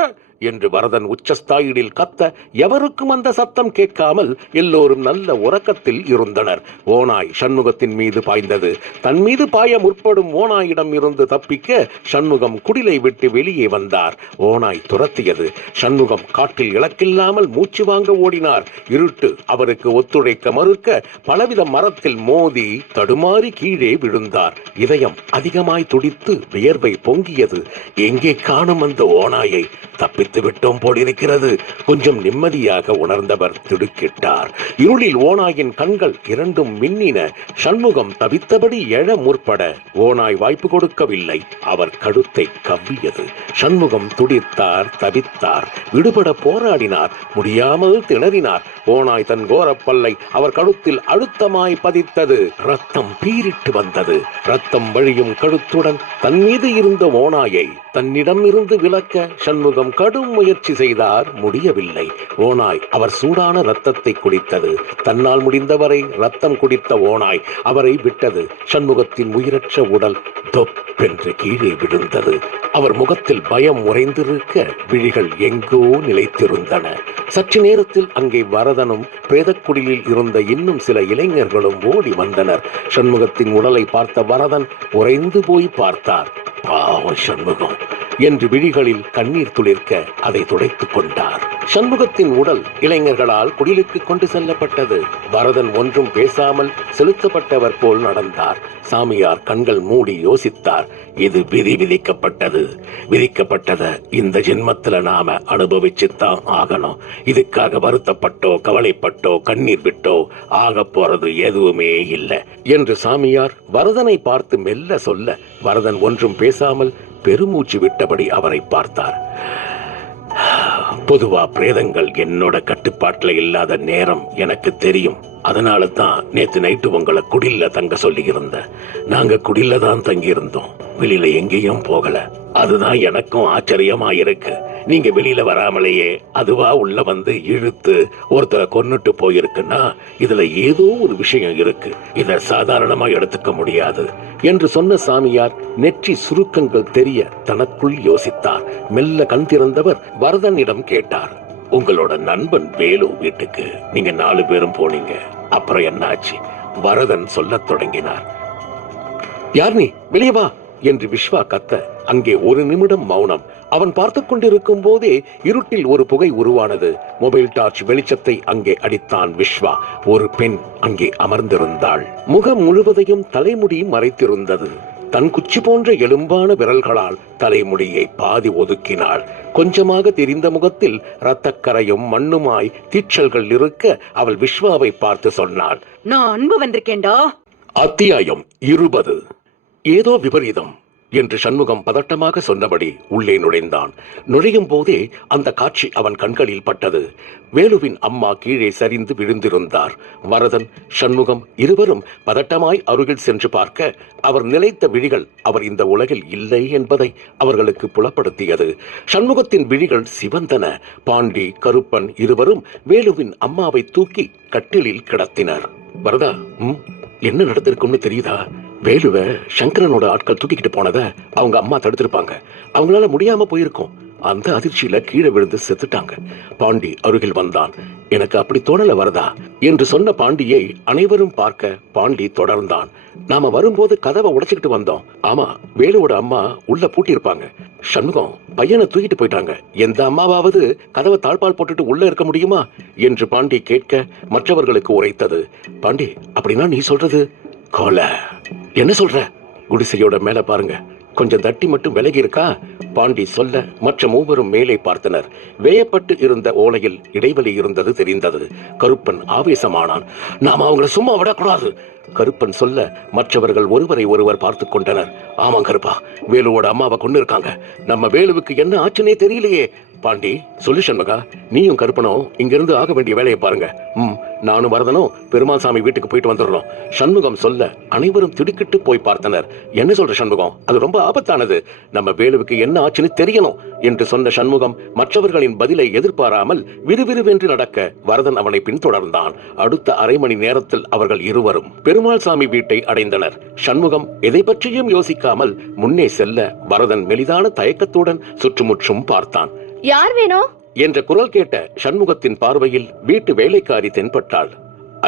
என்று வரதன் உச்சஸ்தாயிடில் கத்த எவருக்கும் அந்த சத்தம் கேட்காமல் எல்லோரும் நல்ல உறக்கத்தில் இருந்தனர். ஓநாய் சண்முகத்தின் மீது பாய்ந்தது. தன் மீது பாய முற்படும் ஓநாயிடம் இருந்து தப்பிக்க சண்முகம் குடிலை விட்டு வெளியே வந்தார். ஓநாய் துரத்தியது. சண்முகம் காட்டில் இலக்கில்லாமல் மூச்சு வாங்க ஓடினார். இருட்டு அவருக்கு ஒத்துழைக்க மறுக்க பலவித மரத்தில் மோதி தடுமாறி கீழே விழுந்தார். இதயம் அதிகமாய் துடித்து வியர்வை பொங்கியது. எங்கே காணும் அந்த ஓநாயை? தப்பித்து விட்டோம் போலிருக்கிறது. கொஞ்சம் நிம்மதியாக உணர்ந்தவர் திடுக்கிட்டார். இருளில் ஓநாயின் கண்கள் இரண்டும் மின்னின. சண்முகம் தவித்தபடி எழ முற்பட ஓநாய் வாய்ப்பு கொடுக்கவில்லை. அவர் கழுத்தை கவ்வியது. சண்முகம் துடித்தார், தவித்தார், விடுபட போராடினார், முடியாமல் திணறினார். ஓநாய் தன் கோரப்பல்லை அவர் கழுத்தில் அழுத்தமாய் பதித்தது. ரத்தம் பீரிட்டு வந்தது. ரத்தம் வழியும் கழுத்துடன் தன் மீது இருந்த ஓநாயை தன்னிடம் இருந்து விலக்க சண்முகம் கடும் முயற்சி செய்தார். முடியவில்லை. ஓநாய் அவர் சூடான ரத்தத்தை குடித்தது. தன்னால் முடிந்தவரை ரத்தம் குடித்த ஓநாய் அவரை விட்டது. சண்முகத்தின் உயிரற்ற உடல் தொப்பென்று கீழே விழுந்தது. அவர் முகத்தில் பயம் உறைந்திருக்க விழிகள் எங்கோ நிலைத்திருந்தன. சற்று நேரத்தில் அங்கே வரதனும் பிரேதக்குடிலில் இருந்த இன்னும் சில இளைஞர்களும் ஓடி வந்தனர். சண்முகத்தின் உடலை பார்த்த வரதன் உறைந்து போய் பார்த்தார். பாவம் சண்முகம் என்று விழிகளில் கண்ணீர் துளிர்க்க அதை துடைத்துக் கொண்டார். சண்முகத்தின் உடல் இளைஞர்களால் குடிலுக்கு கொண்டு செல்லப்பட்டது. வரதன் ஒன்றும் பேசாமல் செலுத்தப்பட்டவர் போல் நடந்தார். சாமியார் கண்கள் மூடி யோசித்தார். இது விதிக்கப்பட்டத இந்த ஜென்மத்துல நாம அனுபவிச்சுத்தான் ஆகணும். இதுக்காக வருத்தப்பட்டோ கவலைப்பட்டோ கண்ணீர் விட்டோ ஆக போறது எதுவுமே இல்லை என்று சாமியார் வரதனை பார்த்து மெல்ல சொல்ல வரதன் ஒன்றும் பேசாமல் பெருமூச்சு விட்டபடி அவரை பார்த்தார். பொதுவா பிரேதங்கள் என்னோட கட்டுப்பாட்டுல இல்லாத நேரம் எனக்கு தெரியும். அதனால தான் நேத்து நைட்டு உங்களை குடில்ல தங்க சொல்லி இருந்தேன். நாங்க குடில்ல தான் தங்கி இருந்தோம், வெளியில எங்கேயும் போகல. அதுதான் எனக்கும் ஆச்சரியமா இருக்கு. நீங்க வெளியில வராமலேயே அதுவா உள்ள வந்து இழுத்து ஒருத்தரை கொன்னுட்டு போயிருக்குன்னா இதுல ஏதோ ஒரு விஷயம் இருக்கு. இத சாதாரணமா எடுத்துக்க முடியாது என்று சொன்ன சாமியார் நெற்றி சுருக்கங்கள் தெரிய தனக்குள் யோசித்தார். மெல்ல கண் திறந்தவர் வரதனிடம் கேட்டார். உங்களோட நண்பன் வேலு வீட்டுக்கு நீங்க 4 பேரும் போனீங்க, அப்புறம் என்னாச்சு? வரதன் சொல்லத் தொடங்கினார். யார் நீ? வெளியே வா என்று விஸ்வா கத்த அங்கே ஒரு நிமிடம் மௌனம். அவன் பார்த்து கொண்டிருக்கும் போதே இருட்டில் ஒரு புகை உருவானது. மொபைல் டார்ச் வெளிச்சத்தை அங்கே அடித்தான் விஸ்வா. ஒரு பெண் அங்கே அமர்ந்திருந்தாள். முகம் முழுவதையும் தலைமுடி மறைத்திருந்தது. தன் குச்சி போன்ற எலும்பான விரல்களால் தலைமுடியை பாதி ஒதுக்கினாள். கொஞ்சமாக தெரிந்த முகத்தில் இரத்தக்கரையும் மண்ணுமாய் தீச்சல்கள் இருக்க அவள் விஸ்வாவை பார்த்து சொன்னாள். நான் அன்பு வந்திருக்கேன்டா. அத்தியாயம் 20. ஏதோ விபரீதம் என்று சண்முகம் பதட்டமாக சொன்னபடி உள்ளே நுழைந்தான். நுழையும் போதே அந்த காட்சி அவன் கண்களில் பட்டது. வேலுவின் அம்மா கீழே சரிந்து விழுந்திருந்தார். வரதன், சண்முகம் இருவரும் பதட்டமாய் அருகில் சென்று பார்க்க அவர் நிலைத்த விழிகள் அவர் இந்த உலகில் இல்லை என்பதை அவர்களுக்கு புலப்படுத்தியது. சண்முகத்தின் விழிகள் சிவந்தன. பாண்டி, கருப்பன் இருவரும் வேலுவின் அம்மாவை தூக்கி கட்டிலில் கிடத்தினர். வரதா, என்ன நடந்திருக்கும்னு தெரியுதா? வேலுவ சங்கரனோட ஆட்கள் தூக்கிக்கிட்டு போனத அவங்க அம்மா தடுத்திருப்பாங்க. அவங்களால முடியாம போயிருக்கும். அந்த அதிர்ச்சியில கீழே விழுந்து செத்துட்டாங்க. பாண்டி அருகில் வந்தான். எனக்கு அப்படி தோணல வரதா என்று சொன்ன பாண்டியை அனைவரும் பார்க்க பாண்டி தொடர்ந்தான். நாம வரும்போது கதவை உடைச்சுக்கிட்டு வந்தோம். ஆமா, வேலுவோட அம்மா உள்ள பூட்டியிருப்பாங்க. சண்முகம், பையனை தூக்கிட்டு போயிட்டாங்க. எந்த அம்மாவாவது கதவை தாழ்பால் போட்டுட்டு உள்ள இருக்க முடியுமா என்று பாண்டி கேட்க மற்றவர்களுக்கு உரைத்தது. பாண்டி, அப்படின்னா நீ சொல்றது கொலை என்ன சொல்ற? குடிசையோட மேல பாருங்க, கொஞ்சம் தட்டி மட்டும் விலகி இருக்கா? பாண்டி சொல்ல மற்ற மூவரும் மேலே பார்த்தனர். வேயப்பட்டு இருந்த ஓலையில் இடைவெளி இருந்தது தெரிந்தது. கருப்பன் ஆவேசமானான். நாம் அவங்களை சும்மா விடக்கூடாது. கருப்பன் சொல்ல மற்றவர்கள் ஒருவரை ஒருவர் பார்த்து கொண்டனர். ஆமாம் கருப்பா, வேலுவோட அம்மாவை கொண்டு இருக்காங்க. நம்ம வேலுவுக்கு என்ன ஆச்சுன்னே தெரியலையே. பாண்டி சொல்லு சண்முகா, நீயும் கருப்பனும் இங்கிருந்து ஆக வேண்டிய வேலையை பாருங்க. நானும் வரதனும் பெருமாள் சாமி வீட்டுக்கு போயிட்டு வந்துடுறோம். சண்முகம் சொல்ல அனைவரும் திடுக்கிட்டு போய் பார்த்தனர். என்ன சொல்ற சண்முகம்? அது ரொம்ப ஆபத்தானது. நம்ம வேலுவுக்கு என்ன ஆச்சுன்னு தெரியணும் என்று சொன்ன சண்முகம் மற்றவர்களின் பதிலை எதிர்பாராமல் விறுவிறுவென்று நடக்க வரதன் அவனை பின்தொடர்ந்தான். அடுத்த அரை மணி நேரத்தில் அவர்கள் இருவரும் பெருமாள் சாமி வீட்டை அடைந்தனர். சண்முகம் எதை பற்றியும் யோசிக்காமல் முன்னே செல்ல வரதன் மெலிதான தயக்கத்துடன் சுற்றுமுற்றும் பார்த்தான். யார் வேணும் என்ற குரல் கேட்ட சண்முகத்தின் பார்வையில் வீட்டு வேலைக்காரி தென்பட்டாள்.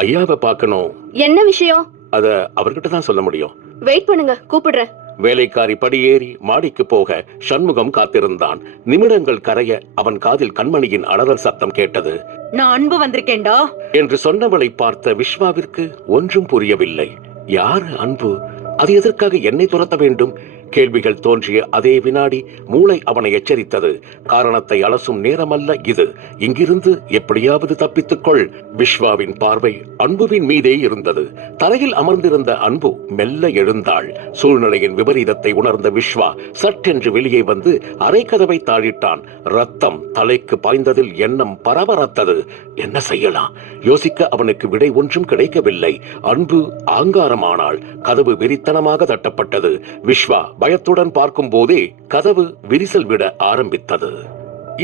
ஐயாவை பார்க்கணும். என்ன விஷயம்? அத அவர்கிட்ட தான் சொல்ல முடியும். வெயிட் பண்ணுங்க, கூப்பிடுறேன். வேலைக்காரி படியேறி மாடிக்கு போக சண்முகம் காத்திருந்தான். நிமிடங்கள் கரைய அவன் காதில் கண்மணியின் அலறல் சத்தம் கேட்டது. நான் அன்பு வந்திருக்கேன்டா என்று சொன்னவளை பார்த்த விஸ்வாவிற்கு ஒன்றும் புரியவில்லை. யார் அன்பு? அது எதற்காக என்னை துரத்த வேண்டும்? கேள்விகள் தோன்றிய அதே வினாடி மூளை அவனை எச்சரித்தது. காரணத்தை அலசும் நேரமல்ல இது. இங்கிருந்து எப்படியாவது தப்பித்துக்கொள். விஸ்வாவின் பார்வை அன்புவின் மீதே இருந்தது. தரையில் அமர்ந்திருந்த அன்பு மெல்ல எழுந்தாள். சூழ்நிலையின் விபரீதத்தை உணர்ந்த விஸ்வா சட்டென்று வெளியே வந்து அரை கதவை தாழிட்டான். ரத்தம் தலைக்கு பாய்ந்ததில் எண்ணம் பரபரத்தது. என்ன செய்யலாம்? யோசிக்க அவனுக்கு விடை ஒன்றும் கிடைக்கவில்லை. அன்பு ஆங்காரமானாள். கதவு வெறித்தனமாக தட்டப்பட்டது. விஸ்வா பயத்துடன் பார்க்கும் போதே கதவு விரிசல் விட ஆரம்பித்தது.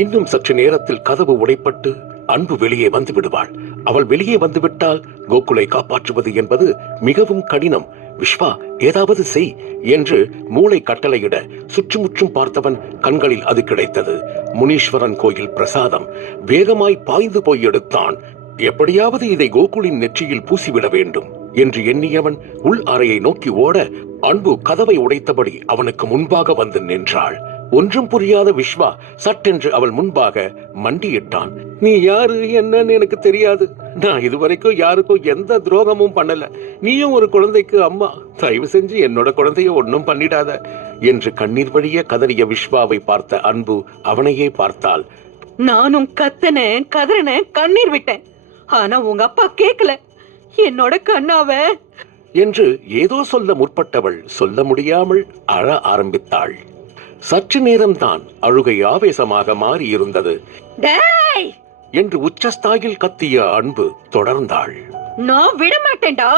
இன்னும் சற்று நேரத்தில் கதவு உடைப்பட்டு அன்பு வெளியே வந்து விடுவாள். அவள் வெளியே வந்துவிட்டால் கோகுலை காப்பாற்றுவது என்பது மிகவும் கடினம். விஸ்வா, ஏதாவது செய் என்று மூளை கட்டளையிட சுற்றுமுற்றும் பார்த்தவன் கண்களில் அது கிடைத்தது. முனீஸ்வரன் கோயில் பிரசாதம். வேகமாய் பாய்ந்து போய் எடுத்தான். எப்படியாவது இதை கோகுலின் நெற்றியில் பூசிவிட வேண்டும் என்று எண்ணியவன் உள் அறையை நோக்கி ஓட அன்பு கதவை உடைத்தபடி அவனுக்கு முன்பாக வந்து நின்றாள். ஒன்றும் புரியாத விஸ்வா சட்டென்று அவள் முன்பாக மண்டியிட்டான். நீ யாரு என்னன்னு எனக்கு தெரியாது. நான் இதுவரைக்கும் யாருக்கும் எந்த துரோகமும் பண்ணல. நீயும் ஒரு குழந்தைக்கு அம்மா. தயவு செஞ்சு என்னோட குழந்தைய ஒன்னும் பண்ணிடாத என்று கண்ணீர் வழிய கதறிய விஸ்வாவை பார்த்த அன்பு அவனையே பார்த்தாள். நானும் கத்தனேன், கதறினேன், கண்ணீர் விட்டேன். ஆனா உங்க அப்பா கேட்கல. என்னோட கண்ணாவ என்று ஏதோ சொல்ல முற்பட்டவள் சொல்ல முடியாமல் அழ ஆரம்பித்தாள். சற்று நேரம்தான் அழுகை ஆவேசமாக மாறி இருந்தது. டேய் என்று உச்சஸ்தாயில் கத்திய அன்பு தொடர்ந்தாள். நான் விடமாட்டேன்டா.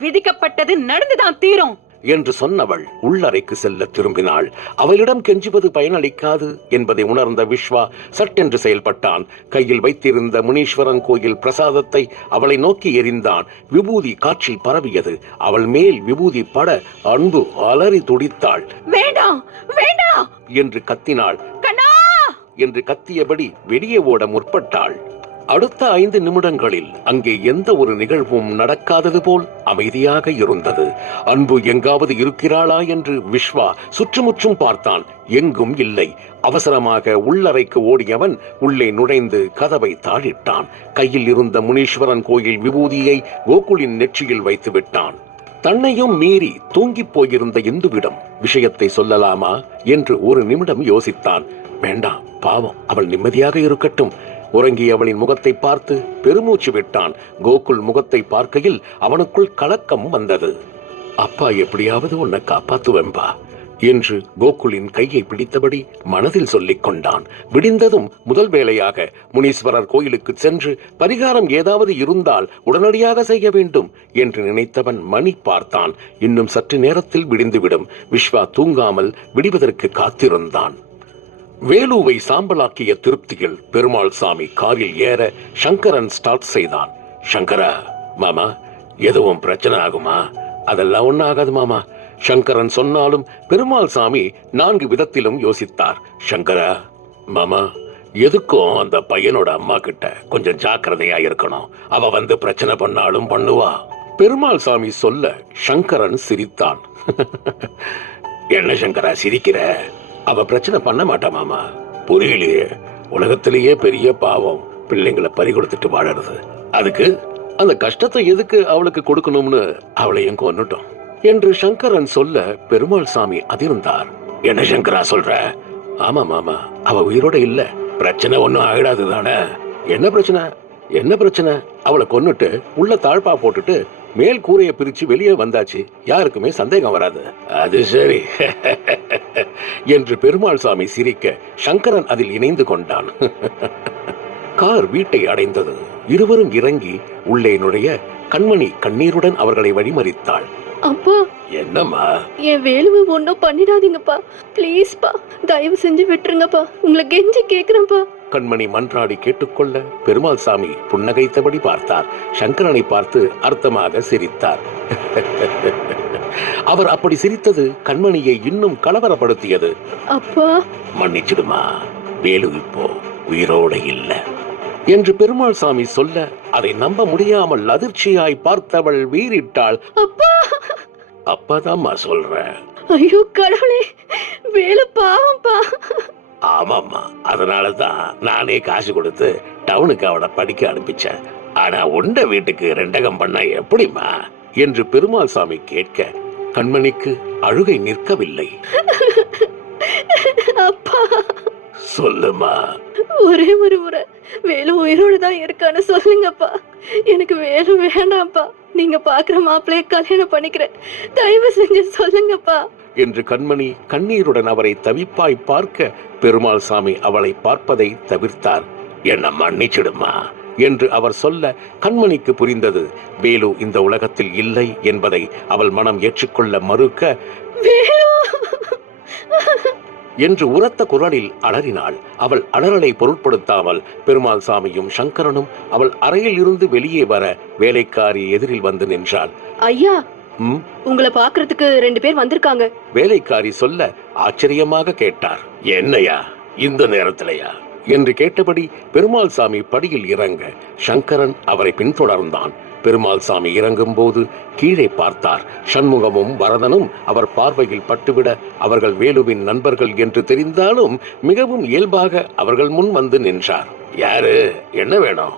விதிக்கப்பட்டது நடந்துதான் தீரும் என்று சொன்னவள் உள்ளறைக்கு செல்ல திரும்பினாள். அவளிடம் கெஞ்சுவது பயனளிக்காது என்பதை உணர்ந்த விஸ்வா சட்டென்று செயல்பட்டான். கையில் வைத்திருந்த முனீஸ்வரன் கோயில் பிரசாதத்தை அவளை நோக்கி எறிந்தான். விபூதி காற்றில் பரவியது. அவள் மேல் விபூதி பட அன்பு அலறி துடித்தாள். வேண்டாம் வேண்டாம் என்று கத்தினாள். கண்ணா என்று கத்தியபடி வெளியே ஓட முற்பட்டாள். அடுத்த 5 நிமிடங்களில் அங்கே எந்த ஒரு நிகழ்வும் நடக்காதது போல் அமைதியாக இருந்தது. அன்பு எங்காவது இருக்கிறாளா என்று விஸ்வா சுற்றுமுற்றும் பார்த்தான். எங்கும் இல்லை. அவசரமாக உள்ளறைக்கு ஓடியவன் உள்ளே நுழைந்து கதவை தாழிட்டான். கையில் இருந்த முனீஸ்வரன் கோயில் விபூதியை கோகுலின் நெற்றியில் வைத்து விட்டான். தன்னையும் மீறி தூங்கிப் போயிருந்த இந்துவிடம் விஷயத்தை சொல்லலாமா என்று ஒரு நிமிடம் யோசித்தான். வேண்டாம், பாவம், அவள் நிம்மதியாக இருக்கட்டும். உறங்கி அவளின் முகத்தை பார்த்து பெருமூச்சு விட்டான். கோகுல் முகத்தை பார்க்கையில் அவனுக்குள் கலக்கம் வந்தது. அப்பா எப்படியாவது உன்னை காப்பாத்துவம்பா என்று கோகுலின் கையை பிடித்தபடி மனதில் சொல்லிக் கொண்டான். விடிந்ததும் முதல் வேளையாக முனீஸ்வரர் கோயிலுக்கு சென்று பரிகாரம் ஏதாவது இருந்தால் உடனடியாக செய்ய வேண்டும் என்று நினைத்தவன் மணி பார்த்தான். இன்னும் சற்று நேரத்தில் விடிந்துவிடும். விஸ்வா தூங்காமல் விடிவதற்கு காத்திருந்தான். வேலுவை சாம்பலாக்கிய திருப்தியில் பெருமாள் சாமி காரில் ஏற சங்கரன் ஸ்டார்ட் செய்தான். சங்கரா, மாமா, எதுவும் பிரச்சனை ஆகுமா? அதெல்லாம் ஒன்னும் ஆகாது மாமா. சங்கரன் சொன்னாலும் பெருமாள் சாமி 4 விதத்திலும் யோசித்தார். சங்கரா, மாமா, எதுக்கும் அந்த பையனோட அம்மா கிட்ட கொஞ்சம் ஜாக்கிரதையா இருக்கணும். அவ வந்து பிரச்சனை பண்ணாலும் பண்ணுவா. பெருமாள் சாமி சொல்ல சங்கரன் சிரித்தான். என்ன சங்கரா சிரிக்கிற? அவ பிரச்சனை பண்ண மாட்டா மாமா. புரியலையே. உலகத்திலேயே பெரிய பாவம் பிள்ளைங்களை பறி கொடுத்துட்டு வாழறது. அதுக்கு அந்த கஷ்டத்தை எதுக்கு அவளுக்கு கொடுக்கணும்னு அவளையும் கொன்னுட்டோம். என்று சங்கரன் சொல்ல பெருமாள் சாமி அதிர்ந்தார். என்ன சங்கரா சொல்ற? ஆமா மாமா, அவ உயிரோட இல்ல. பிரச்சனை ஒண்ணும் ஆயிடாது தானே? என்ன பிரச்சனை? என்ன பிரச்சனை? அவளை கொன்னுட்டு உள்ள தாழ்பா போட்டுட்டு மேல் கூரையை பிரிச்சு வெளியே வந்தாச்சு. யாருக்குமே சந்தேகம் வராது. அது சரி என்று பெருமாள் சாமி சிரிக்க சங்கரன் அதில் இணைந்து கொண்டான். கார் வீட்டை அடைந்தது. இருவரும் இறங்கி உள்ளே நுழைய கண்மணி கண்ணீருடன் அவர்களை வழிமறித்தாள். அப்பா, என்னம்மா? என் வேலுவை ஒன்னும் பண்ணிடாதீங்கப்பா. ப்ளீஸ்ப்பா, தயவு செஞ்சு விட்டுருங்கப்பா. உங்களை கெஞ்சி கேக்குறேன்ப்பா. கண்மணி மன்றாடி கேட்டுக்கொள்ள பெருமாள் சாமி புன்னகைத்தபடி பார்த்தார். சங்கரனை பார்த்து அர்த்தமாக சிரித்தார். அவர் அப்படி சிரித்தது கண்மணியை இன்னும் கலவரப்படுத்தியது. அப்பா, மன்னிச்சிடுமா, வேலு இப்போ உயிரோட இல்ல என்று பெருமாள் சாமி சொல்ல அதை நம்ப முடியாமல் அதிர்ச்சியாய் பார்த்தவள் வீறிட்டாள். அப்பா, அப்பதாம்மா சொல்ற. ஐயோ கடவுளே, வேலு பாவம்பா. ஆமாம்மா, அதனாலதான் நானே காசு கொடுத்து டவுனுக்கு அவனை படிக்க அனுப்பிச்சேன். ஆனா உண்ட வீட்டுக்கு ரெண்டகம் பண்ண எப்படிமா என்று பெருமாள் சாமி கேட்க கண்மணிக்கு அழுகை நிற்கவில்லை. அப்பா, சொல்லுமா. ஒரே ஒரு முறை வேலு உயிரோடு தான் இருக்கான்னு சொல்லுங்கப்பா. எனக்கு வேலு வேண்டாம்ப்பா. நீங்க பாக்குற மாப்பிள்ளைய கல்யாணம் பண்ணிக்கிறேன். தயவு செஞ்சு சொல்லுங்கப்பா என்று கண்மணி கண்ணீருடன் அவரை தவிப்பாய் பார்க்க பெருமாள் சாமி அவளை பார்ப்பதை தவிர்த்தார். என்ன மன்னிச்சிடுமா என்று அவர் சொல்ல கண்மணிக்கு புரிந்தது. வேலு இந்த உலகத்தில் இல்லை என்பதை அவள் மனம் ஏற்றுக்கொள்ள மறுக்க வேலு என்று உரத்த குரலில் அலறினாள். அவள் அலறலை பொருட்படுத்தாமல் பெருமாள் சாமியும் சங்கரனும் அவள் அறையில் இருந்து வெளியே வர வேலைக்காரி எதிரில் வந்து நின்றாள். ஐயா, உங்களை பாக்குறதுக்கு 2 பேர் வந்திருக்காங்க. வேலைக்காரி சொல்ல ஆச்சரியமாக கேட்டார். என்னையா இந்த நேரத்திலையா என்று கேட்டபடி பெருமாள் சாமி படியில் இறங்க சங்கரன் அவரை பின்தொடர்ந்தான். பெருமாள் சாமி இறங்கும் போது கீழே பார்த்தார். சண்முகமும் வரதனும் அவர் பார்வையில் பட்டுவிட அவர்கள் வேலுவின் நண்பர்கள் என்று தெரிந்தாலும் மிகவும் இயல்பாக அவர்கள் முன் வந்து நின்றார். யாரு? என்ன வேணும்?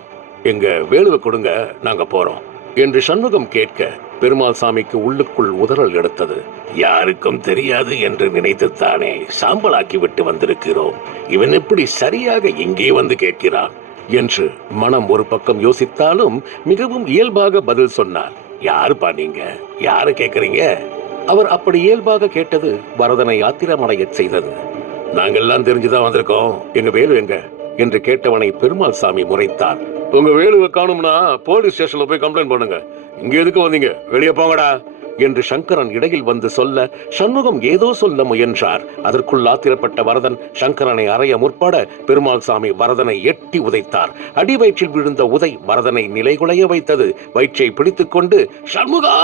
எங்க வேலுவை கொடுங்க, நாங்க போறோம் என்று சண்முகம் கேட்க பெருமாள் சாமிக்கு உள்ளுக்குள் உதறல் எடுத்தது. யாருக்கும் தெரியாது என்று நினைத்துத்தானே சாம்பலாக்கி விட்டு வந்திருக்கிறோம். இவன் எப்படி சரியாக இங்கே வந்து கேட்கிறான் என்று மனம் ஒரு பக்கம் யோசித்தாலும் மிகவும் இயல்பாக பதில் சொன்னார். யாருப்பா நீங்க? யாரு கேக்குறீங்க? அவர் அப்படி இயல்பாக கேட்டது வரதனை ஆத்திரமடைய செய்தது. நாங்கெல்லாம் தெரிஞ்சுதான் வந்திருக்கோம். எங்க வேலு எங்க என்று கேட்டவனை பெருமாள் சாமி முறைத்தார். உங்க வேலுவை காணும்னா போலீஸ் ஸ்டேஷன்ல போய் கம்ப்ளைண்ட் பண்ணுங்க. இங்க எதுக்கு வந்தீங்க? வெளியே போங்கடா என்று சங்கரன் இடையில் வந்து சொல்ல சண்முகம் ஏதோ சொல்ல முயன்றார். அதற்குள் ஆத்திரப்பட்ட வரதன் சங்கரனை அறைய முற்பட பெருமாள் சாமி வரதனை எட்டி உதைத்தார். அடி வயிற்றில் விழுந்த உதை வரதனை நிலைகுலைய வைத்தது. வயிற்றை பிடித்துக் கொண்டு சண்முகா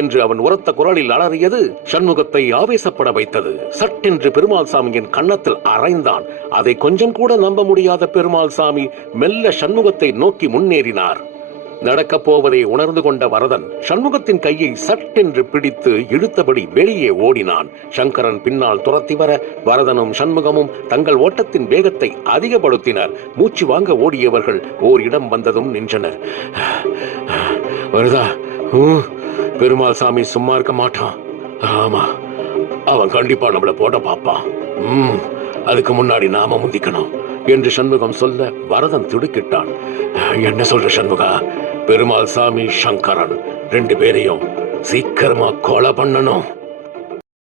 என்று அவன் உரத்த குரலில் அலறியது சண்முகத்தை ஆவேசப்பட வைத்தது. சட்டென்று பெருமாள் சாமியின் கன்னத்தில் அறைந்தான். அதை கொஞ்சம் கூட நம்ப முடியாத பெருமாள் சாமி மெல்ல சண்முகத்தை நோக்கி முன்னேறினார். நடக்கப் போவதை உணர்ந்து கொண்ட வரதன் சண்முகத்தின் கையை சட்டென்று பிடித்து இழுத்தபடி வெளியே ஓடினான். சங்கரன் பின்னால் துரத்தி வர வரதனும் சண்முகமும் தங்கள் ஓட்டத்தின் வேகத்தை அதிகப்படுத்தினர். மூச்சு வாங்க ஓடியவர்கள் ஓர் இடம் வந்ததும் நின்றனர். வருதா? பெருமாள் சாமி சும்மா இருக்க மாட்டான். ஆமா, அவன் கண்டிப்பா நம்மள போட பாப்பான். அதுக்கு முன்னாடி நாம முந்திக்கணும் என்று சண்முகம் சொல்ல வரதன் திடுக்கிட்டான். என்ன சொல்ற சண்முகா? பெருமாள் சாமி சங்கரன் 2 பேரையும் சீக்கிரமா கொலை பண்ணணும்.